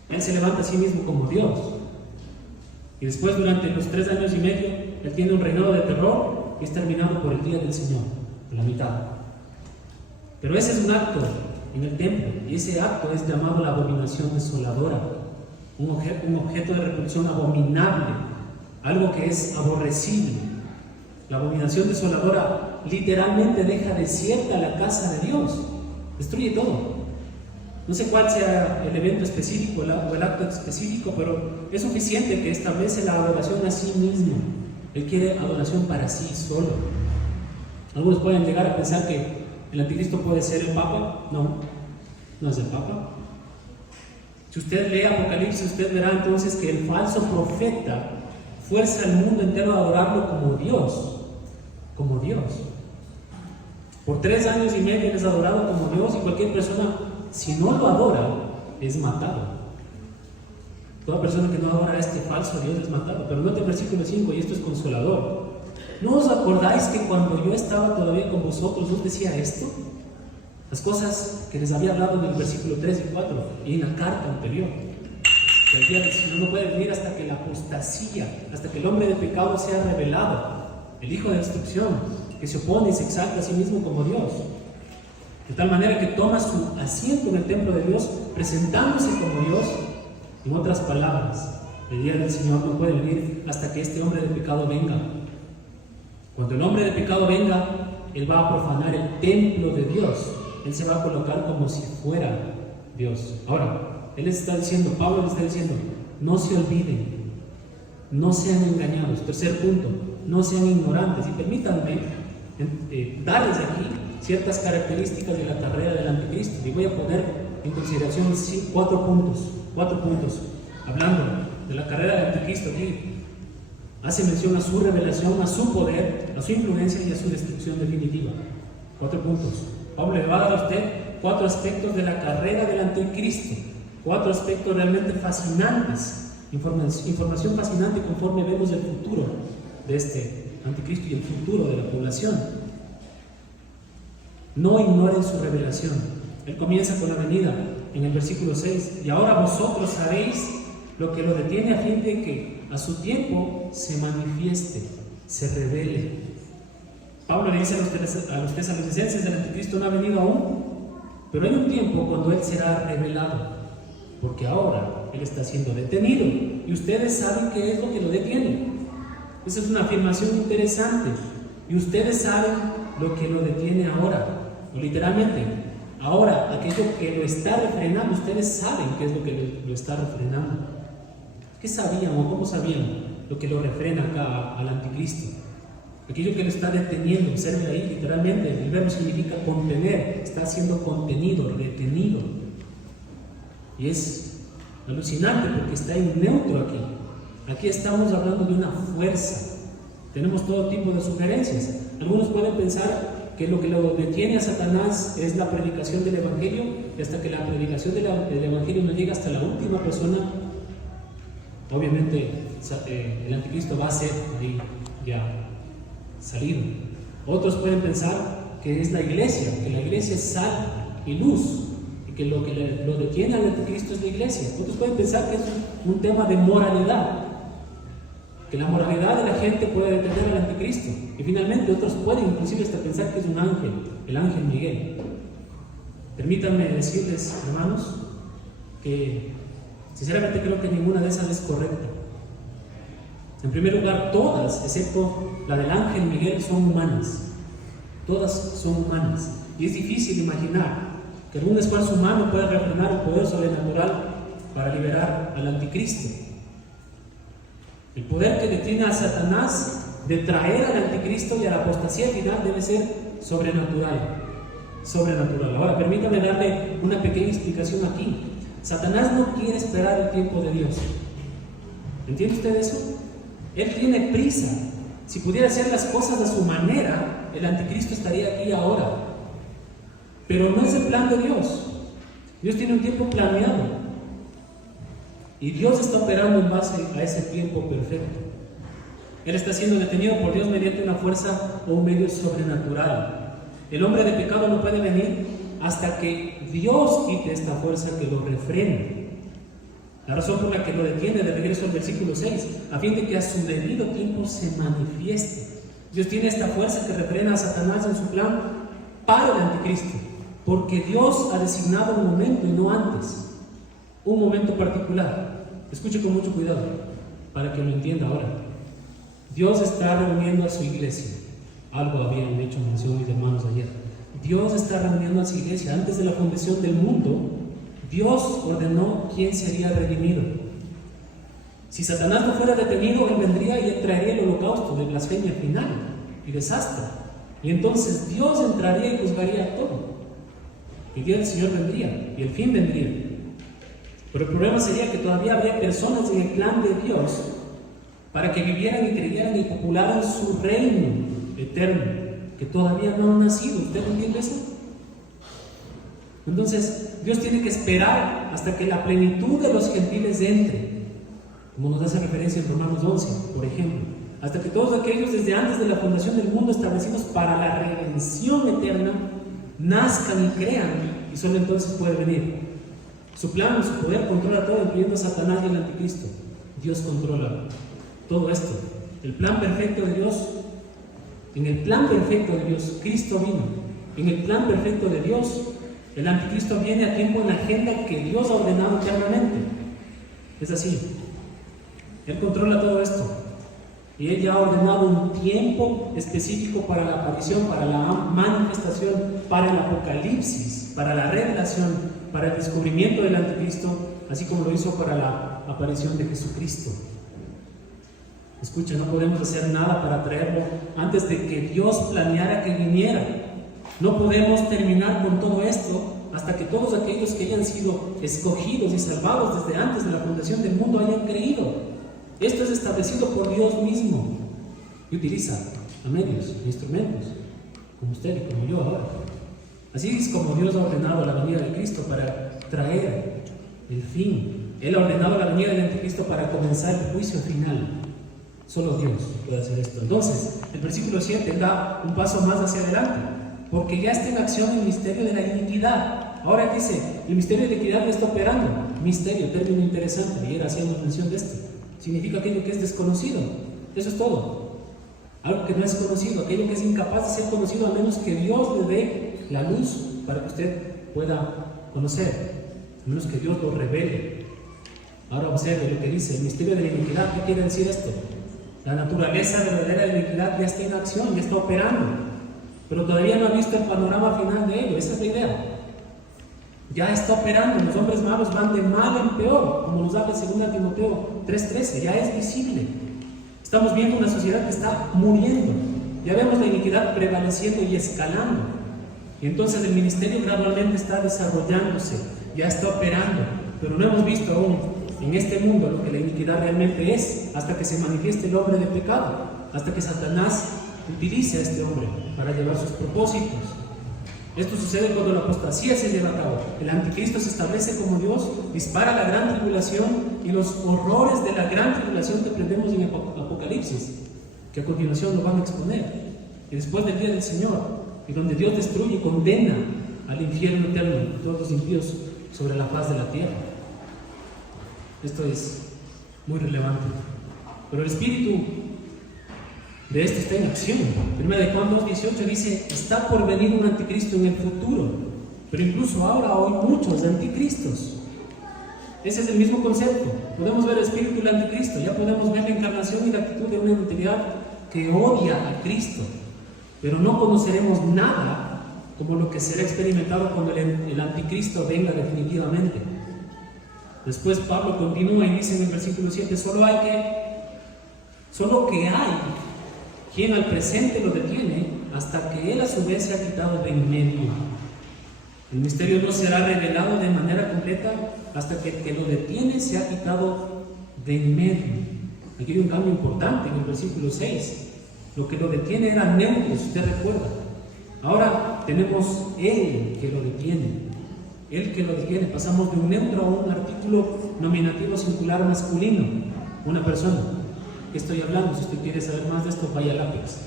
Él se levanta a sí mismo como Dios. Y después, durante los 3 años y medio, él tiene un reinado de terror y es terminado por el día del Señor, por la mitad. Pero ese es un acto en el templo, y ese acto es llamado la abominación desoladora, un objeto de repulsión abominable, algo que es aborrecible. La abominación desoladora literalmente deja desierta la casa de Dios, destruye todo. No sé cuál sea el evento específico o el acto específico, pero es suficiente que establece la adoración a sí mismo. Él quiere adoración para sí solo. Algunos pueden llegar a pensar que el anticristo puede ser el Papa. No, no es el Papa. Si usted lee Apocalipsis, usted verá entonces que el falso profeta fuerza al mundo entero a adorarlo como Dios. Como Dios. Por 3 años y medio es adorado como Dios, y cualquier persona, si no lo adora, es matado. Toda persona que no adora a este falso Dios es matado. Pero note el versículo 5, y esto es consolador. ¿No os acordáis que cuando yo estaba todavía con vosotros os decía esto? Las cosas que les había hablado en el versículo 3 y 4 y en la carta anterior. Que el día del Señor no puede venir hasta que la apostasía, hasta que el hombre de pecado sea revelado, el hijo de destrucción, que se opone y se exalta a sí mismo como Dios, de tal manera que toma su asiento en el templo de Dios, presentándose como Dios. En otras palabras, el día del Señor no puede venir hasta que este hombre de pecado venga. Cuando el hombre de pecado venga, él va a profanar el templo de Dios, Él se va a colocar como si fuera Dios. Ahora, Él les está diciendo, Pablo les está diciendo, no se olviden, no sean engañados. Tercer punto, no sean ignorantes. Y permítanme darles aquí ciertas características de la carrera del anticristo. Y voy a poner en consideración 4 puntos. Hablando de la carrera del anticristo, aquí hace mención a su revelación, a su poder, a su influencia y a su destrucción definitiva. 4 puntos. Pablo le va a dar a usted 4 aspectos de la carrera del anticristo, 4 aspectos realmente fascinantes, información fascinante conforme vemos el futuro de este anticristo y el futuro de la población. No ignoren su revelación. Él comienza con la venida en el versículo 6, y ahora vosotros sabéis lo que lo detiene a fin de que a su tiempo se manifieste, se revele. Pablo le dice a los tesalonicenses, el anticristo no ha venido aún, pero hay un tiempo cuando él será revelado, porque ahora él está siendo detenido y ustedes saben qué es lo que lo detiene. Esa es una afirmación interesante. Y ustedes saben lo que lo detiene ahora, o literalmente, ahora aquello que lo está refrenando, ustedes saben qué es lo que lo está refrenando. ¿Qué sabían o cómo sabían lo que lo refrena acá al anticristo? Aquello que lo está deteniendo. Observe ahí, literalmente, el verbo significa contener, está siendo contenido, retenido. Y es alucinante porque está en neutro aquí. Aquí estamos hablando de una fuerza. Tenemos todo tipo de sugerencias. Algunos pueden pensar que lo detiene a Satanás es la predicación del Evangelio, y hasta que la predicación del Evangelio no llega hasta la última persona, obviamente el anticristo va a ser ahí ya salido. Otros pueden pensar que es la iglesia, que la iglesia es sal y luz, y que lo detiene al anticristo es la iglesia. Otros pueden pensar que es un tema de moralidad, que la moralidad de la gente puede detener al anticristo. Y finalmente otros pueden inclusive hasta pensar que es un ángel, el ángel Miguel. Permítanme decirles, hermanos, que sinceramente creo que ninguna de esas es correcta. En primer lugar, todas, excepto la del ángel Miguel, son humanas. Todas son humanas. Y es difícil imaginar que algún esfuerzo humano pueda refrenar el poder sobrenatural para liberar al anticristo. El poder que detiene a Satanás de traer al anticristo y a la apostasía final debe ser sobrenatural. Sobrenatural. Ahora, permítame darle una pequeña explicación aquí. Satanás no quiere esperar el tiempo de Dios. ¿Entiende usted eso? Él tiene prisa. Si pudiera hacer las cosas a su manera, el anticristo estaría aquí ahora. Pero no es el plan de Dios. Dios tiene un tiempo planeado. Y Dios está operando en base a ese tiempo perfecto. Él está siendo detenido por Dios mediante una fuerza o un medio sobrenatural. El hombre de pecado no puede venir hasta que Dios quite esta fuerza que lo refrene. La razón por la que lo detiene, de regreso al versículo 6, a fin de que a su debido tiempo se manifieste. Dios tiene esta fuerza que refrena a Satanás en su plan para el anticristo, porque Dios ha designado un momento y no antes, un momento particular. Escuche con mucho cuidado para que lo entienda ahora. Dios está reuniendo a su iglesia. Algo habían hecho mención mis hermanos ayer. Dios está reuniendo a su iglesia. Antes de la fundación del mundo, Dios ordenó quién sería redimido. Si Satanás no fuera detenido, él vendría y él traería el holocausto de blasfemia final y desastre. Y entonces Dios entraría y juzgaría todo. El día del Señor vendría y el fin vendría. Pero el problema sería que todavía habría personas en el plan de Dios para que vivieran y creyeran y popularan su reino eterno, que todavía no han nacido. ¿Usted entiende eso? Entonces, Dios tiene que esperar hasta que la plenitud de los gentiles entre, como nos hace referencia en Romanos 11, por ejemplo, hasta que todos aquellos desde antes de la fundación del mundo establecidos para la redención eterna nazcan y crean, y solo entonces puede venir. Su plan, su poder controla todo, incluyendo a Satanás y el anticristo. Dios controla todo esto. El plan perfecto de Dios, en el plan perfecto de Dios, Cristo vino. En el plan perfecto de Dios, el anticristo viene a tiempo en la agenda que Dios ha ordenado eternamente. Es así. Él controla todo esto. Y Él ya ha ordenado un tiempo específico para la aparición, para la manifestación, para el apocalipsis, para la revelación, para el descubrimiento del anticristo, así como lo hizo para la aparición de Jesucristo. Escucha, no podemos hacer nada para traerlo antes de que Dios planeara que viniera. No podemos terminar con todo esto hasta que todos aquellos que hayan sido escogidos y salvados desde antes de la fundación del mundo hayan creído. Esto es establecido por Dios mismo y utiliza a medios, instrumentos, como usted y como yo ahora. Así es como Dios ha ordenado la venida de Cristo para traer el fin. Él ha ordenado la venida del anticristo para comenzar el juicio final. Solo Dios puede hacer esto. Entonces, el versículo 7 da un paso más hacia adelante, porque ya está en acción el misterio de la iniquidad. Ahora dice, el misterio de la iniquidad ya está operando. Misterio, término interesante, ayer hacíamos mención de esto. Significa aquello que es desconocido. Eso es todo. Algo que no es conocido, aquello que es incapaz de ser conocido a menos que Dios le dé la luz para que usted pueda conocer, a menos que Dios lo revele. Ahora observe lo que dice el misterio de la iniquidad. ¿Qué quiere decir esto? La naturaleza verdadera de la iniquidad ya está en acción, ya está operando, pero todavía no ha visto el panorama final de ello. Esa es la idea. Ya está operando, los hombres malos van de mal en peor, como nos habla 2 Timoteo 3:13, ya es visible. Estamos viendo una sociedad que está muriendo, ya vemos la iniquidad prevaleciendo y escalando, y entonces el ministerio gradualmente está desarrollándose, ya está operando, pero no hemos visto aún en este mundo lo que la iniquidad realmente es, hasta que se manifieste el hombre de pecado, hasta que Satanás utilice a este hombre para llevar sus propósitos. Esto sucede cuando la apostasía se lleva a cabo. El anticristo se establece como Dios, dispara la gran tribulación y los horrores de la gran tribulación que aprendemos en el Apocalipsis, que a continuación lo van a exponer. Y después del día del Señor, y donde Dios destruye y condena al infierno eterno a todos los impíos sobre la faz de la tierra. Esto es muy relevante. Pero el espíritu de esto está en acción. 1 Juan 2:18 dice, está por venir un anticristo en el futuro, pero incluso ahora hay muchos anticristos. Ese es el mismo concepto. Podemos ver el espíritu del anticristo, ya podemos ver la encarnación y la actitud de una entidad que odia a Cristo, pero no conoceremos nada como lo que será experimentado cuando el anticristo venga definitivamente. Después Pablo continúa y dice en el versículo 7, solo que hay quien al presente lo detiene hasta que él a su vez se ha quitado de en medio. El misterio no será revelado de manera completa hasta que el que lo detiene se ha quitado de en medio. Aquí hay un cambio importante en el versículo 6. Lo que lo detiene era neutro, si usted recuerda. Ahora tenemos él que lo detiene. Él que lo detiene. Pasamos de un neutro a un artículo nominativo singular masculino. Una persona. ¿Qué estoy hablando? Si usted quiere saber más de esto, vaya al lápiz.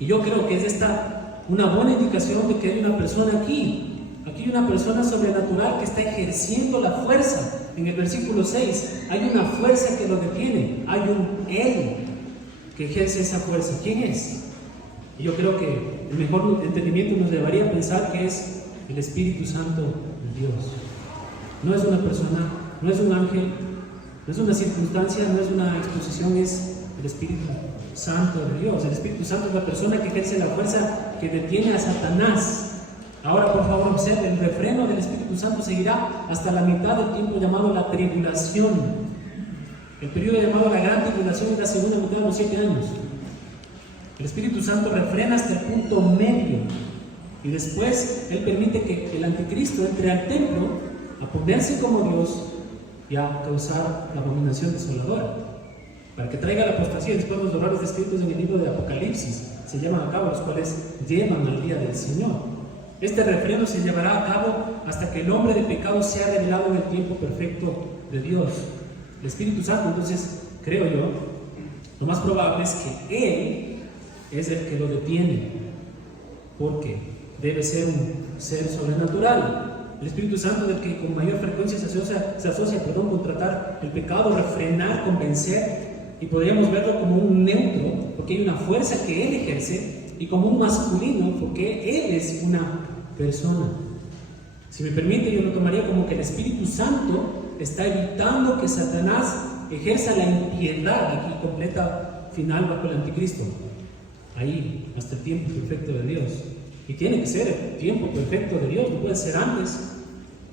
Y yo creo que es esta una buena indicación de que hay una persona aquí. Aquí hay una persona sobrenatural que está ejerciendo la fuerza. En el versículo 6 hay una fuerza que lo detiene. Hay un él que ejerce esa fuerza. ¿Quién es? Y yo creo que el mejor entendimiento nos llevaría a pensar que es el Espíritu Santo de Dios. No es una persona, no es un ángel, no es una circunstancia, no es una exposición, es el Espíritu Santo de Dios. El Espíritu Santo es la persona que ejerce la fuerza que detiene a Satanás. Ahora, por favor, observe, el refreno del Espíritu Santo seguirá hasta la mitad del tiempo llamado la tribulación. El periodo llamado la gran tribulación es la segunda mitad de los 7 años. El Espíritu Santo refrena hasta el punto medio y después Él permite que el anticristo entre al templo a ponerse como Dios y a causar la abominación desoladora, para que traiga la apostasía. Después los horrores descritos en el libro de Apocalipsis se llevan a cabo, los cuales llevan al día del Señor. Este refreno se llevará a cabo hasta que el hombre de pecado sea revelado en el tiempo perfecto de Dios. El Espíritu Santo, entonces, creo yo, lo más probable es que Él es el que lo detiene, porque debe ser un ser sobrenatural. El Espíritu Santo, del que con mayor frecuencia se asocia con tratar el pecado, refrenar, convencer, y podríamos verlo como un neutro, porque hay una fuerza que Él ejerce, y como un masculino, porque Él es una persona. Si me permite, yo lo tomaría como que el Espíritu Santo está evitando que Satanás ejerza la impiedad, aquí completa final bajo el anticristo, ahí, hasta el tiempo perfecto de Dios. Y tiene que ser el tiempo perfecto de Dios, no puede ser antes,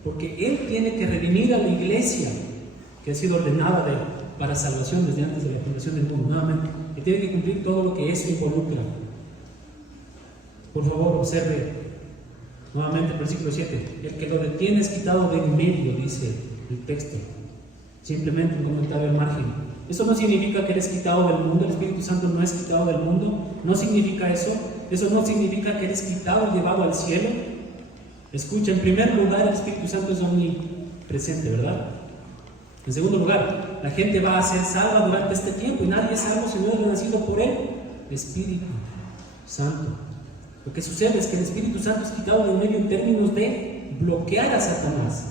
porque Él tiene que redimir a la iglesia que ha sido ordenada para salvación desde antes de la fundación del mundo. Nuevamente, y tiene que cumplir todo lo que eso involucra. Por favor, observe nuevamente el versículo 7. El que lo detiene es quitado de en medio, dice el texto. Simplemente un comentario al margen. Eso no significa que eres quitado del mundo. El Espíritu Santo no es quitado del mundo. No significa eso. Eso no significa que eres quitado y llevado al cielo. Escucha, en primer lugar, el Espíritu Santo es omnipresente, ¿verdad? En segundo lugar, la gente va a ser salva durante este tiempo y nadie es salvo si no es nacido por el Espíritu Santo. Lo que sucede es que el Espíritu Santo es quitado del medio en términos de bloquear a Satanás.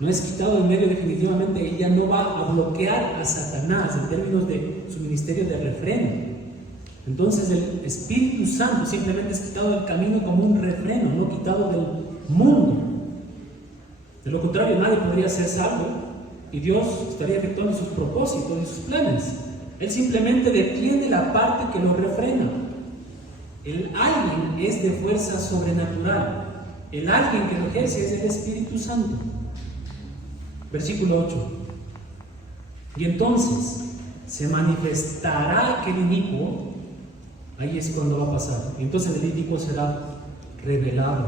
No es quitado del medio definitivamente, ella no va a bloquear a Satanás en términos de su ministerio de refreno. Entonces el Espíritu Santo simplemente es quitado del camino como un refreno, no quitado del mundo. De lo contrario, nadie podría ser salvo y Dios estaría efectuando sus propósitos y sus planes. Él simplemente detiene la parte que lo refrena. El alguien es de fuerza sobrenatural. El alguien que lo ejerce es el Espíritu Santo. Versículo 8. Y entonces se manifestará aquel inicuo. Ahí es cuando va a pasar. Y entonces el inicuo será revelado.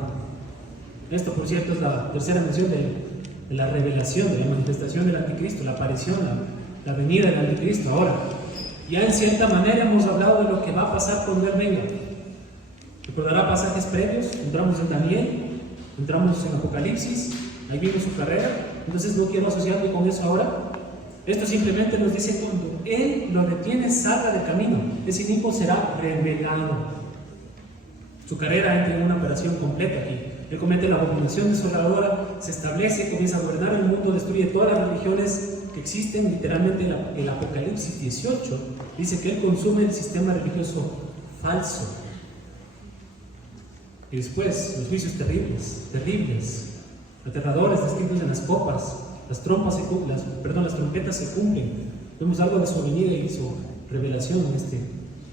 Esto, por cierto, es la tercera mención de la revelación, de la manifestación del anticristo, la aparición, la venida del anticristo. Ahora, ya en cierta manera hemos hablado de lo que va a pasar cuando Él venga. Recordará pasajes previos, entramos en Daniel, entramos en Apocalipsis, ahí vimos su carrera, entonces no quiero asociarme con eso ahora. Esto simplemente nos dice cuando Él lo detiene, salga del camino, ese inicuo será revelado. Su carrera entra en una operación completa aquí. Él comete la abominación desoladora, se establece, comienza a gobernar el mundo, destruye todas las religiones que existen. Literalmente el Apocalipsis 18 dice que Él consume el sistema religioso falso. Y después, los juicios terribles, aterradores descritos en las copas, las trompetas se cumplen. Vemos algo de su venida y su revelación en este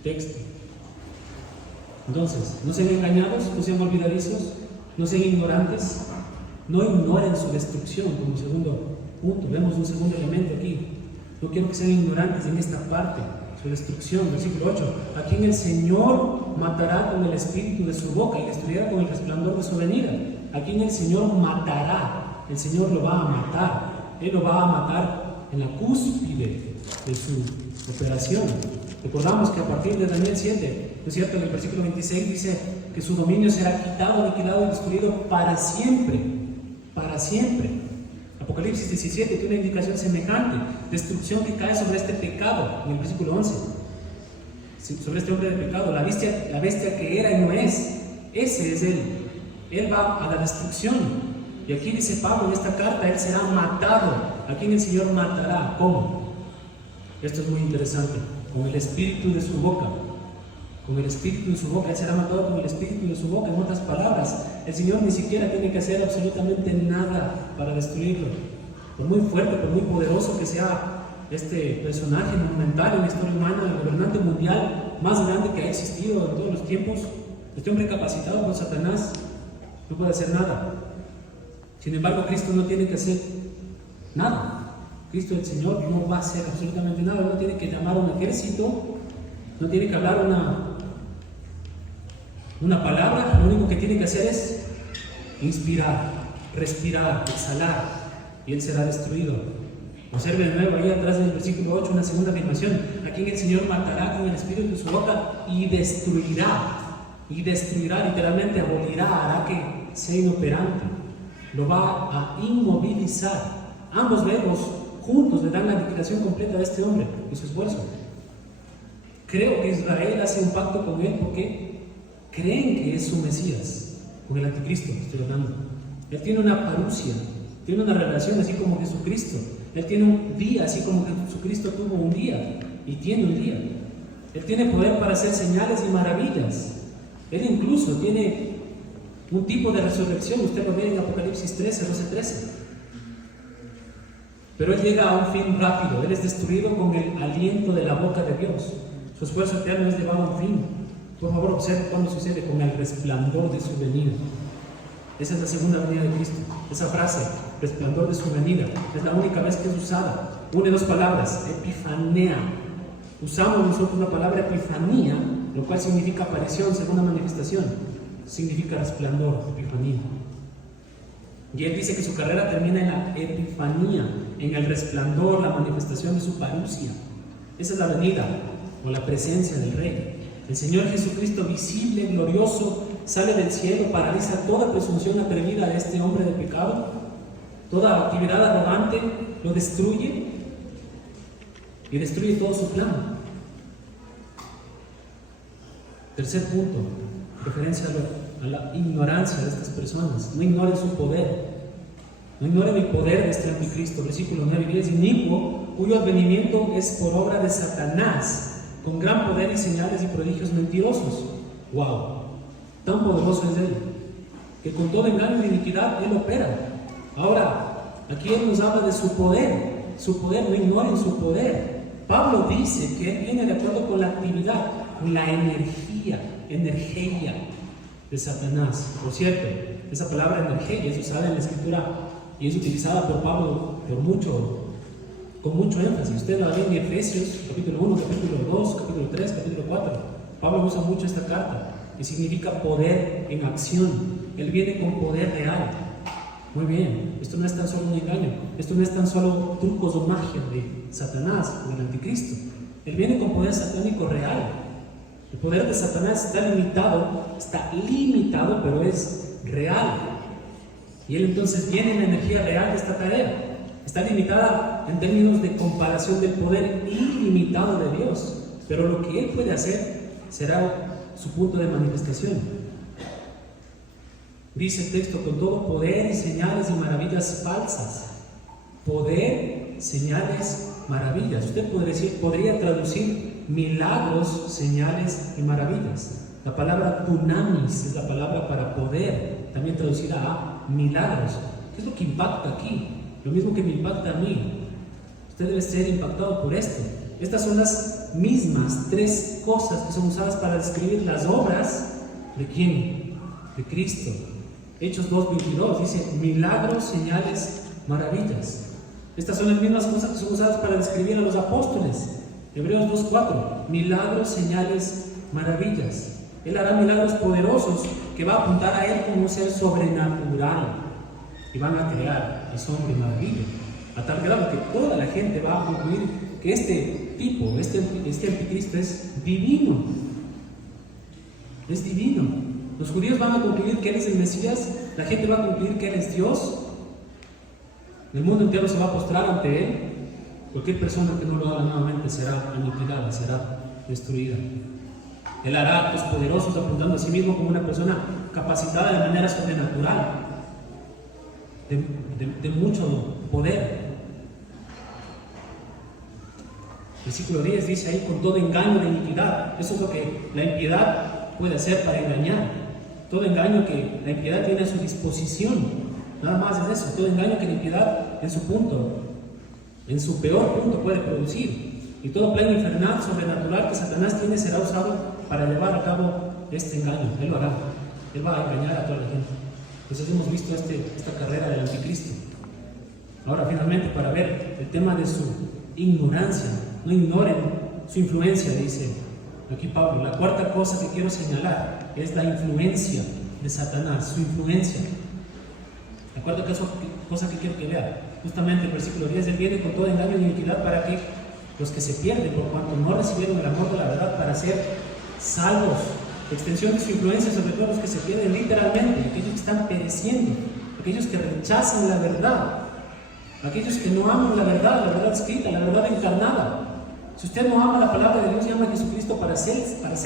texto. Entonces, no sean engañados, no sean olvidadizos, no sean ignorantes, no ignoren su destrucción como segundo punto. Vemos un segundo elemento aquí. No quiero que sean ignorantes en esta parte, su destrucción. Versículo 8. A quien el Señor matará con el espíritu de su boca y destruirá con el resplandor de su venida. A quien el Señor matará, el Señor lo va a matar. Él lo va a matar en la cúspide de su operación. Recordamos que a partir de Daniel 7, ¿no es cierto? En el versículo 26 dice que su dominio será quitado, aniquilado y destruido para siempre. Para siempre. Apocalipsis 17 tiene una indicación semejante. Destrucción que cae sobre este pecado, en el versículo 11. Sobre este hombre de pecado, la bestia que era y no es. Ese es Él. Él va a la destrucción. Y aquí dice Pablo en esta carta, Él será matado. ¿A quién el Señor matará? ¿Cómo? Esto es muy interesante. Con el espíritu de su boca. Con el espíritu de su boca. Él será matado con el espíritu de su boca. En otras palabras, el Señor ni siquiera tiene que hacer absolutamente nada para destruirlo. Por muy fuerte, por muy poderoso que sea este personaje monumental en la historia humana, el gobernante mundial más grande que ha existido en todos los tiempos, este hombre capacitado por Satanás, no puede hacer nada. Sin embargo, Cristo no tiene que hacer nada. Cristo el Señor no va a hacer absolutamente nada. No tiene que llamar a un ejército, no tiene que hablar una palabra. Lo único que tiene que hacer es inspirar, respirar, exhalar, y Él será destruido. Observe de nuevo ahí atrás del versículo 8 una segunda afirmación. A quien el Señor matará con el espíritu de su boca y destruirá. Y destruirá, literalmente abolirá, hará que sea inoperante. Lo va a inmovilizar. Ambos verbos juntos le dan la aniquilación completa de este hombre y su esfuerzo. Creo que Israel hace un pacto con Él porque creen que es su Mesías. Con el anticristo estoy hablando. Él tiene una parusia, tiene una revelación así como Jesucristo. Él tiene un día así como Jesucristo tuvo un día y tiene un día. Él tiene poder para hacer señales y maravillas. Él incluso tiene un tipo de resurrección. Usted lo ve en Apocalipsis 13, 12, 13. Pero él llega a un fin rápido. Él es destruido con el aliento de la boca de Dios. Su esfuerzo eterno es llevado a un fin. Por favor, observe cuándo sucede: con el resplandor de su venida. Esa es la segunda venida de Cristo. Esa frase, resplandor de su venida, es la única vez que es usada. Une dos palabras: epifanea. Usamos nosotros la palabra epifanía, lo cual significa aparición, segunda manifestación. Significa resplandor, epifanía. Y él dice que su carrera termina en la epifanía, en el resplandor, la manifestación de su parusia. Esa es la venida o la presencia del Rey. El Señor Jesucristo, visible, glorioso, sale del cielo, paraliza toda presunción atrevida de este hombre de pecado, toda actividad arrogante, lo destruye y destruye todo su plan. Tercer punto, referencia a la ignorancia de estas personas. No ignoren su poder, no ignoren el poder de este anticristo. Versículos 9 y 10: inicuo, cuyo advenimiento es por obra de Satanás, con gran poder y señales y prodigios mentirosos. ¡Wow! Tan poderoso es él, que con todo engaño y iniquidad él opera. Ahora, aquí él nos habla de su poder. Su poder, no ignoren su poder. Pablo dice que él viene de acuerdo con la actividad, con la energía de Satanás. Por cierto, esa palabra energía es usada en la Escritura y es utilizada por Pablo con mucho énfasis. Usted la ve en Efesios, capítulo 1, capítulo 2, capítulo 3, capítulo 4. Pablo usa mucho esta carta, que significa poder en acción. Él viene con poder real. Muy bien, esto no es tan solo un engaño, esto no es tan solo trucos o magia de Satanás o del anticristo. Él viene con poder satánico real. El poder de Satanás está limitado, pero es real. Y él entonces viene en la energía real de esta tarea. Está limitada en términos de comparación del poder ilimitado de Dios, pero lo que él puede hacer será su punto de manifestación. Dice el texto: con todo poder y señales y maravillas falsas. Poder, señales, maravillas. Usted podría traducir milagros, señales y maravillas. La palabra dunamis es la palabra para poder, también traducida a milagros. ¿Qué es lo que impacta aquí? Lo mismo que me impacta a mí. Usted debe ser impactado por esto. Estas son las mismas tres cosas que son usadas para describir las obras ¿de quién? De Cristo. Hechos 2:22 dice: milagros, señales, maravillas. Estas son las mismas cosas que son usadas para describir a los apóstoles. Hebreos 2:4: milagros, señales, maravillas. Él hará milagros poderosos que va a apuntar a él como un ser sobrenatural, y van a crear asombro y maravilla, a tal grado que toda la gente va a concluir que este tipo, este anticristo es divino. Es divino. Los judíos van a concluir que él es el Mesías, la gente va a concluir que él es Dios. El mundo entero se va a postrar ante él. Cualquier persona que no lo haga nuevamente será aniquilada, será destruida. Él hará actos poderosos apuntando a sí mismo como una persona capacitada de manera sobrenatural, de mucho poder. Versículo 10 dice ahí: con todo engaño de iniquidad. Eso es lo que la impiedad puede hacer para engañar. Todo engaño que la impiedad tiene a su disposición. Nada más es eso. Todo engaño que la impiedad en su punto, en su peor punto, puede producir. Y todo plan infernal, sobrenatural que Satanás tiene será usado para llevar a cabo este engaño. Él lo hará. Él va a engañar a toda la gente. Entonces hemos visto esta carrera del anticristo. Ahora, finalmente, para ver el tema de su ignorancia. No ignoren su influencia, dice aquí Pablo. La cuarta cosa que quiero señalar es la influencia de Satanás, su influencia. La cuarta cosa que quiero que vea, justamente el versículo 10: él viene con todo engaño y iniquidad para que los que se pierden por cuanto no recibieron el amor de la verdad para ser salvos. Extensión de su influencia sobre todos los que se pierden literalmente, aquellos que están pereciendo, aquellos que rechazan la verdad, aquellos que no aman la verdad escrita, la verdad encarnada. Si usted no ama la palabra de Dios y ama a Jesucristo para ser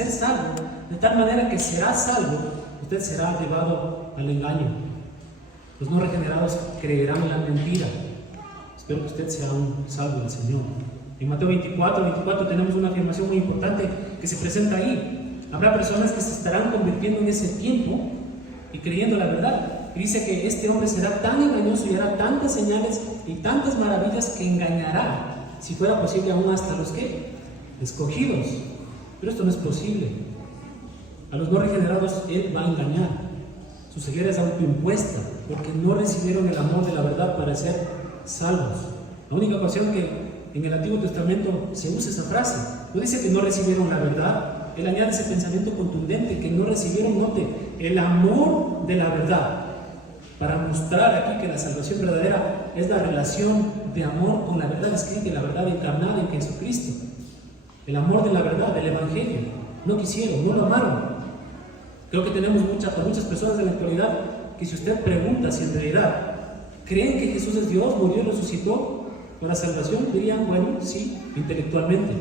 salvo, de tal manera que será salvo, usted será llevado al engaño. Los no regenerados creerán en la mentira. Espero que usted sea un salvo del Señor. En Mateo 24 tenemos una afirmación muy importante que se presenta ahí. Habrá personas que se estarán convirtiendo en ese tiempo y creyendo la verdad. y dice que este hombre será tan engañoso y hará tantas señales y tantas maravillas que engañará, si fuera posible, aún hasta los que escogidos. Pero esto no es posible. A los no regenerados Él va a engañar. Su ceguera es autoimpuesta, porque no recibieron el amor de la verdad para ser salvos. La única ocasión que en el Antiguo Testamento se usa esa frase, no dice que no recibieron la verdad. Él añade ese pensamiento contundente, que no recibieron, note, el amor de la verdad, para mostrar aquí que la salvación verdadera es la relación de amor con la verdad escrita y la verdad encarnada en Jesucristo. El amor de la verdad, del Evangelio. No quisieron, no lo amaron. Creo que tenemos muchas personas en la actualidad que, si usted pregunta si en realidad creen que Jesús es Dios, murió y resucitó para salvación, dirían, bueno, sí, intelectualmente,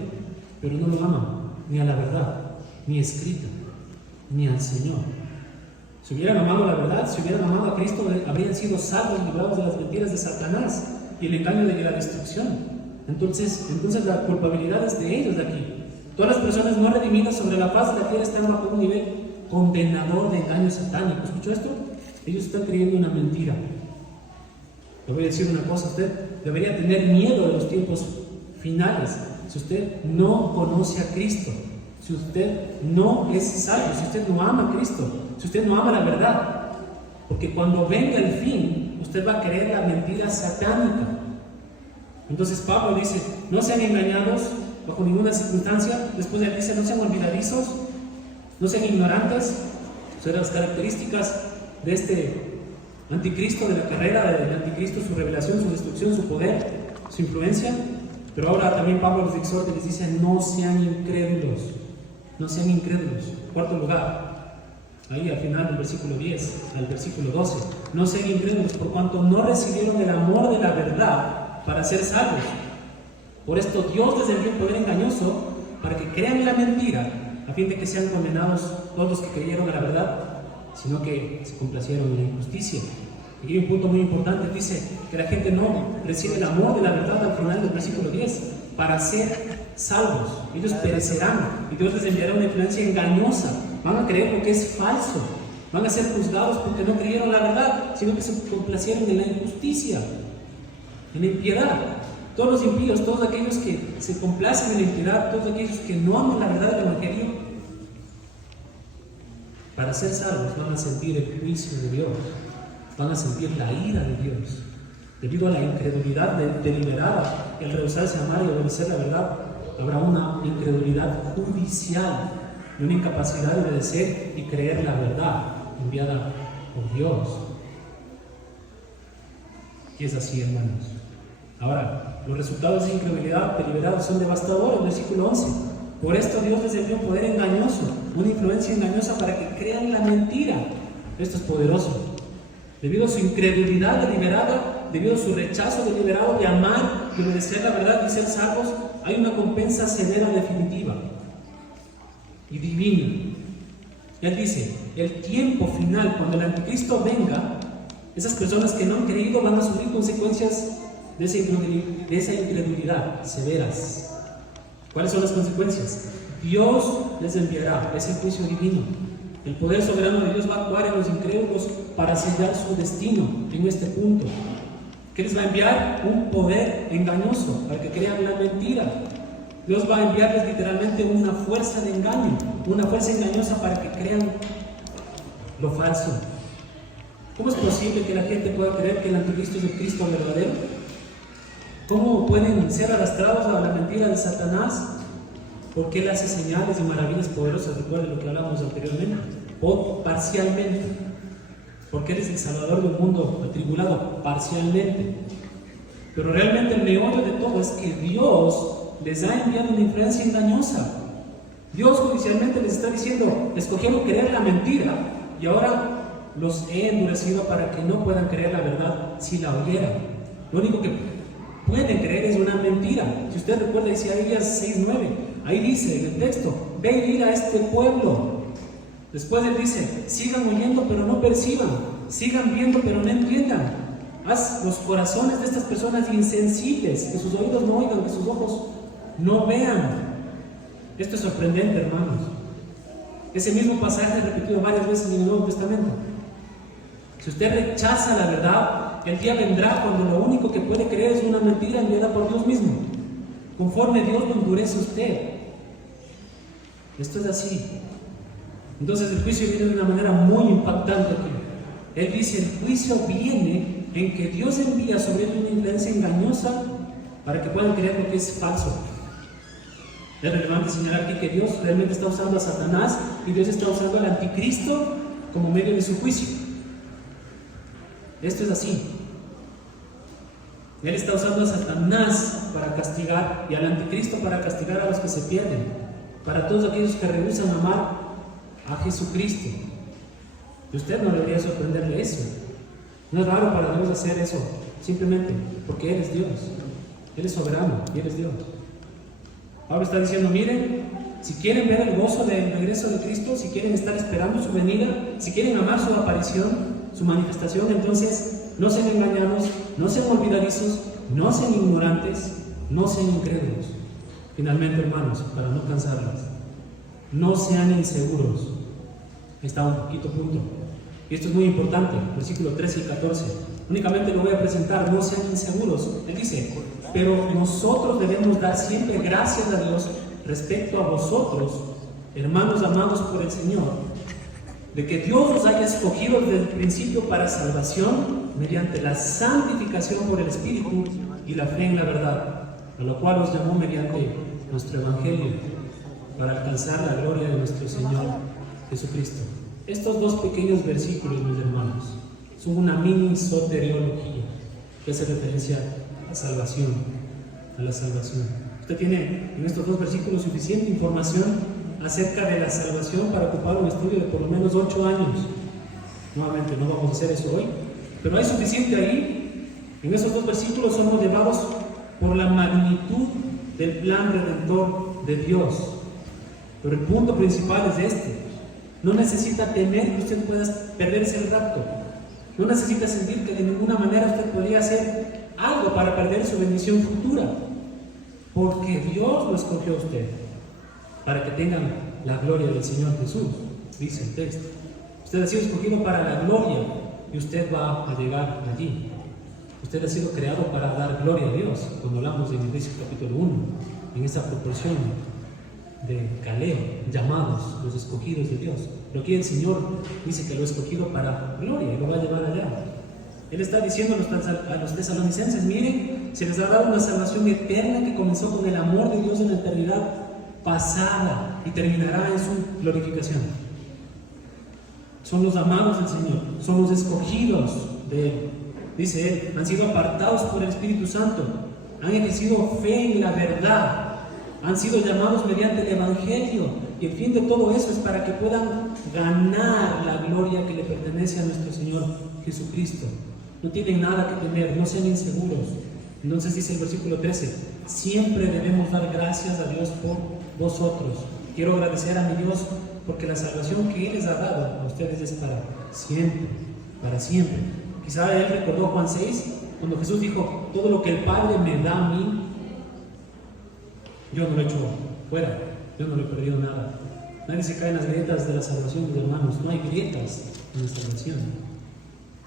pero no lo aman, ni a la verdad, ni escrita, ni al Señor. Si hubieran amado la verdad, si hubieran amado a Cristo, habrían sido salvos y librados de las mentiras de Satanás y el engaño de la destrucción. Entonces la culpabilidad es de ellos de aquí. Todas las personas no redimidas sobre la faz de la tierra están bajo un nivel condenador de engaño satánico. ¿Escuchó esto? Ellos están creyendo una mentira. Le voy a decir una cosa: usted debería tener miedo de los tiempos finales. Si usted no conoce a Cristo, si usted no es salvo, si usted no ama a Cristo, si usted no ama la verdad, porque cuando venga el fin, usted va a creer la mentira satánica. Entonces Pablo dice, no sean engañados bajo ninguna circunstancia. Después él dice, no sean olvidadizos, no sean ignorantes. Son las características de este anticristo, de la carrera del anticristo: su revelación, su destrucción, su poder, su influencia. Pero ahora también Pablo los exhorta y les dice, no sean incrédulos, no sean incrédulos. Cuarto lugar, ahí al final del versículo 10 al versículo 12, no sean incrédulos por cuanto no recibieron el amor de la verdad para ser salvos. Por esto Dios les envió un poder engañoso para que crean la mentira, a fin de que sean condenados todos los que creyeron a la verdad, sino que se complacieron en la injusticia. Aquí hay un punto muy importante: dice que la gente no recibe el amor de la verdad al final del versículo 10 para ser salvos. Ellos perecerán y Dios les enviará una influencia engañosa. Van a creer lo que es falso, van a ser juzgados porque no creyeron la verdad, sino que se complacieron en la injusticia, en la impiedad. Todos los impíos, todos aquellos que se complacen en la impiedad, todos aquellos que no aman la verdad del Evangelio, para ser salvos van a sentir el juicio de Dios, van a sentir la ira de Dios, debido a la incredulidad deliberada, el rehusarse a amar y obedecer la verdad. Habrá una incredulidad judicial y una incapacidad de obedecer y creer la verdad enviada por Dios. Y es así, hermanos. Ahora, los resultados de incredulidad deliberada son devastadores. Versículo 11. Por esto Dios les envió un poder engañoso, una influencia engañosa para que crean la mentira. Esto es poderoso. Debido a su incredulidad deliberada, debido a su rechazo deliberado de amar y obedecer la verdad y ser salvos, hay una compensa severa definitiva y divina. Él dice, el tiempo final, cuando el anticristo venga, esas personas que no han creído van a sufrir consecuencias de esa incredulidad severas. ¿Cuáles son las consecuencias? Dios les enviará ese juicio divino. El poder soberano de Dios va a actuar en los incrédulos para sellar su destino en este punto. ¿Qué les va a enviar? Un poder engañoso para que crean la mentira. Dios va a enviarles literalmente una fuerza de engaño, una fuerza engañosa para que crean lo falso. ¿Cómo es posible que la gente pueda creer que el anticristo es el Cristo verdadero? ¿Cómo pueden ser arrastrados a la mentira de Satanás? Porque Él hace señales y maravillas poderosas. Recuerden lo que hablamos anteriormente. O parcialmente. Porque Él es el Salvador del mundo atribulado, parcialmente. Pero realmente el meollo de todo es que Dios les ha enviado una influencia engañosa. Dios judicialmente les está diciendo, escogieron creer la mentira y ahora los he endurecido para que no puedan creer la verdad si la oyeran. Lo único que pueden creer es una mentira. Si usted recuerda Isaías 6:9, ahí dice en el texto, ve y ir a este pueblo. Después él dice, sigan oyendo pero no perciban, sigan viendo pero no entiendan. Haz los corazones de estas personas insensibles, que sus oídos no oigan, que sus ojos no vean. Esto es sorprendente, hermanos. Ese mismo pasaje es repetido varias veces en el Nuevo Testamento. Si usted rechaza la verdad, el día vendrá cuando lo único que puede creer es una mentira enviada por Dios mismo. Conforme Dios lo endurece a usted. Esto es así. Entonces el juicio viene de una manera muy impactante aquí. Él dice, el juicio viene en que Dios envía sobre él una influencia engañosa para que puedan creer lo que es falso. Es relevante señalar aquí que Dios realmente está usando a Satanás y Dios está usando al anticristo como medio de su juicio. Esto es así. Él está usando a Satanás para castigar y al anticristo para castigar a los que se pierden, para todos aquellos que rehusan amar a Jesucristo. Y usted no debería sorprenderle eso. No es raro para Dios hacer eso, simplemente porque Él es Dios. Él es soberano y Él es Dios. Pablo está diciendo, miren, si quieren ver el gozo del regreso de Cristo, si quieren estar esperando su venida, si quieren amar su aparición, su manifestación, entonces no sean engañados, no sean olvidadizos, no sean ignorantes, no sean incrédulos. Finalmente, hermanos, para no cansarlas, no sean inseguros. Está un poquito punto. Y esto es muy importante, versículos 13 y 14. Únicamente lo voy a presentar, no sean inseguros. Él dice, pero nosotros debemos dar siempre gracias a Dios respecto a vosotros, hermanos amados por el Señor, de que Dios os haya escogido desde el principio para salvación mediante la santificación por el Espíritu y la fe en la verdad, a lo cual os llamó mediante nuestro Evangelio para alcanzar la gloria de nuestro Señor Jesucristo. Estos dos pequeños versículos, mis hermanos, son una mini soteriología que hace referencia a salvación, a la salvación. Usted tiene en estos dos versículos suficiente información acerca de la salvación para ocupar un estudio de por lo menos 8 años. Nuevamente, no vamos a hacer eso hoy, pero hay suficiente ahí. En esos dos versículos somos llevados por la magnitud del plan redentor de Dios. Pero el punto principal es este. No necesita temer que usted pueda perderse el rapto. No necesita sentir que de ninguna manera usted podría hacer algo para perder su bendición futura. Porque Dios lo escogió a usted para que tengan la gloria del Señor Jesús, dice el texto. Usted ha sido escogido para la gloria y usted va a llegar allí. Usted ha sido creado para dar gloria a Dios, cuando hablamos en Efesios capítulo 1, en esa proporción de Caleo, llamados, los escogidos de Dios. Pero aquí el Señor dice que lo ha escogido para gloria y lo va a llevar allá. Él está diciendo a los tesalonicenses, miren, se les ha dado una salvación eterna que comenzó con el amor de Dios en la eternidad pasada y terminará en su glorificación. Son los amados del Señor, son los escogidos de Él. Dice Él, han sido apartados por el Espíritu Santo, han ejercido fe en la verdad, han sido llamados mediante el Evangelio, y el fin de todo eso es para que puedan ganar la gloria que le pertenece a nuestro Señor Jesucristo. No tienen nada que temer, no sean inseguros. Entonces dice el versículo 13, siempre debemos dar gracias a Dios por vosotros. Quiero agradecer a mi Dios porque la salvación que Él les ha dado a ustedes es para siempre, para siempre. Quizá Él recordó Juan 6, cuando Jesús dijo, todo lo que el Padre me da a mí, yo no lo he hecho fuera, yo no lo he perdido nada. Nadie se cae en las grietas de la salvación, mis hermanos, no hay grietas en la salvación.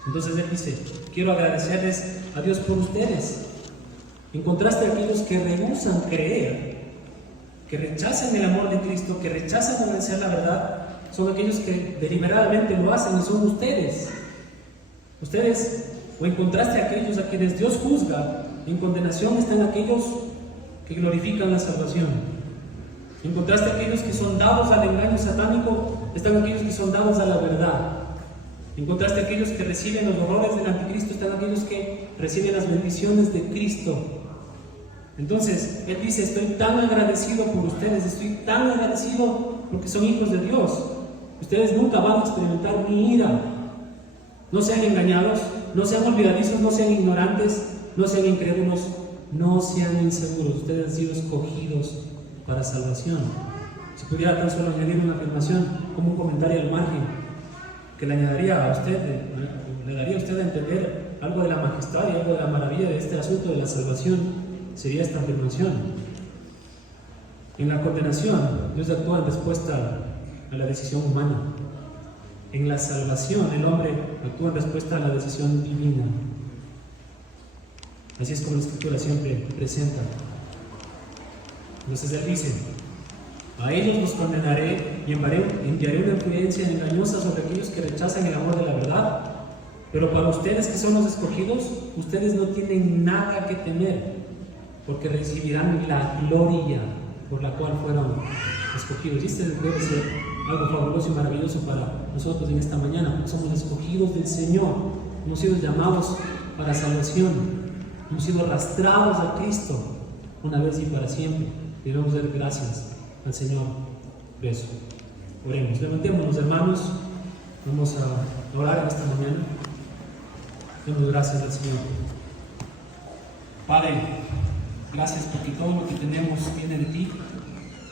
Entonces Él dice, quiero agradecerles a Dios por ustedes. En contraste a aquellos que rehusan creer, que rechazan el amor de Cristo, que rechazan obedecer la verdad, son aquellos que deliberadamente lo hacen y son ustedes. Ustedes, o en contraste a aquellos a quienes Dios juzga, en condenación están aquellos que glorifican la salvación. En contraste a aquellos que son dados al engaño satánico, están aquellos que son dados a la verdad. En contraste a aquellos que reciben los horrores del anticristo, están aquellos que reciben las bendiciones de Cristo. Entonces, Él dice, estoy tan agradecido por ustedes, estoy tan agradecido porque son hijos de Dios. Ustedes nunca van a experimentar mi ira. No sean engañados, no sean olvidadizos, no sean ignorantes, no sean incrédulos, no sean inseguros. Ustedes han sido escogidos para salvación. Si pudiera tan solo añadir una afirmación como un comentario al margen, que le añadiría a usted, le daría a usted a entender algo de la majestad y algo de la maravilla de este asunto de la salvación, sería esta afirmación. En la condenación, Dios actúa en respuesta a la decisión humana. En la salvación, el hombre actúa en respuesta a la decisión divina. Así es como la Escritura siempre presenta. Entonces Él dice: a ellos los condenaré y enviaré una influencia engañosa sobre aquellos que rechazan el amor de la verdad. Pero para ustedes que son los escogidos, ustedes no tienen nada que temer, porque recibirán la gloria por la cual fueron escogidos. Y este debe ser algo fabuloso y maravilloso para nosotros en esta mañana, porque somos escogidos del Señor, hemos sido llamados para salvación, hemos sido arrastrados a Cristo una vez y para siempre. Debemos dar gracias al Señor por eso. Oremos, levantémonos, hermanos, vamos a orar en esta mañana. Demos gracias al Señor. Padre, gracias porque todo lo que tenemos viene de ti.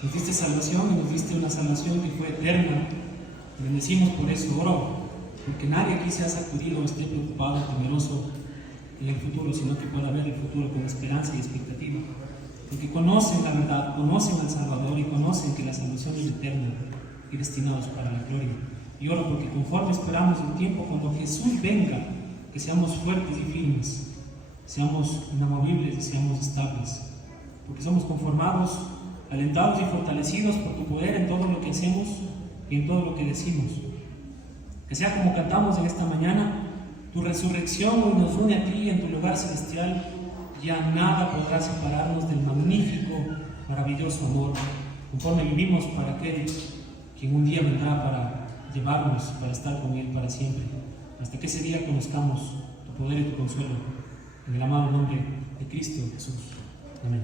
Nos diste salvación y nos diste una salvación que fue eterna. Te bendecimos por eso. Oro porque nadie aquí se ha sacudido o esté preocupado, temeroso en el futuro, sino que pueda ver el futuro con esperanza y expectativa. Porque conocen la verdad, conocen al Salvador y conocen que la salvación es eterna y destinados para la gloria. Y oro porque conforme esperamos el tiempo cuando Jesús venga, que seamos fuertes y firmes, seamos inamovibles y seamos estables, porque somos conformados, alentados y fortalecidos por tu poder en todo lo que hacemos y en todo lo que decimos. Que sea como cantamos en esta mañana: tu resurrección hoy nos une a ti en tu lugar celestial. Ya nada podrá separarnos del magnífico, maravilloso amor, conforme vivimos para aquel quien un día vendrá para llevarnos, para estar con Él para siempre, hasta que ese día conozcamos tu poder y tu consuelo. En el amado nombre de Cristo Jesús. Amén.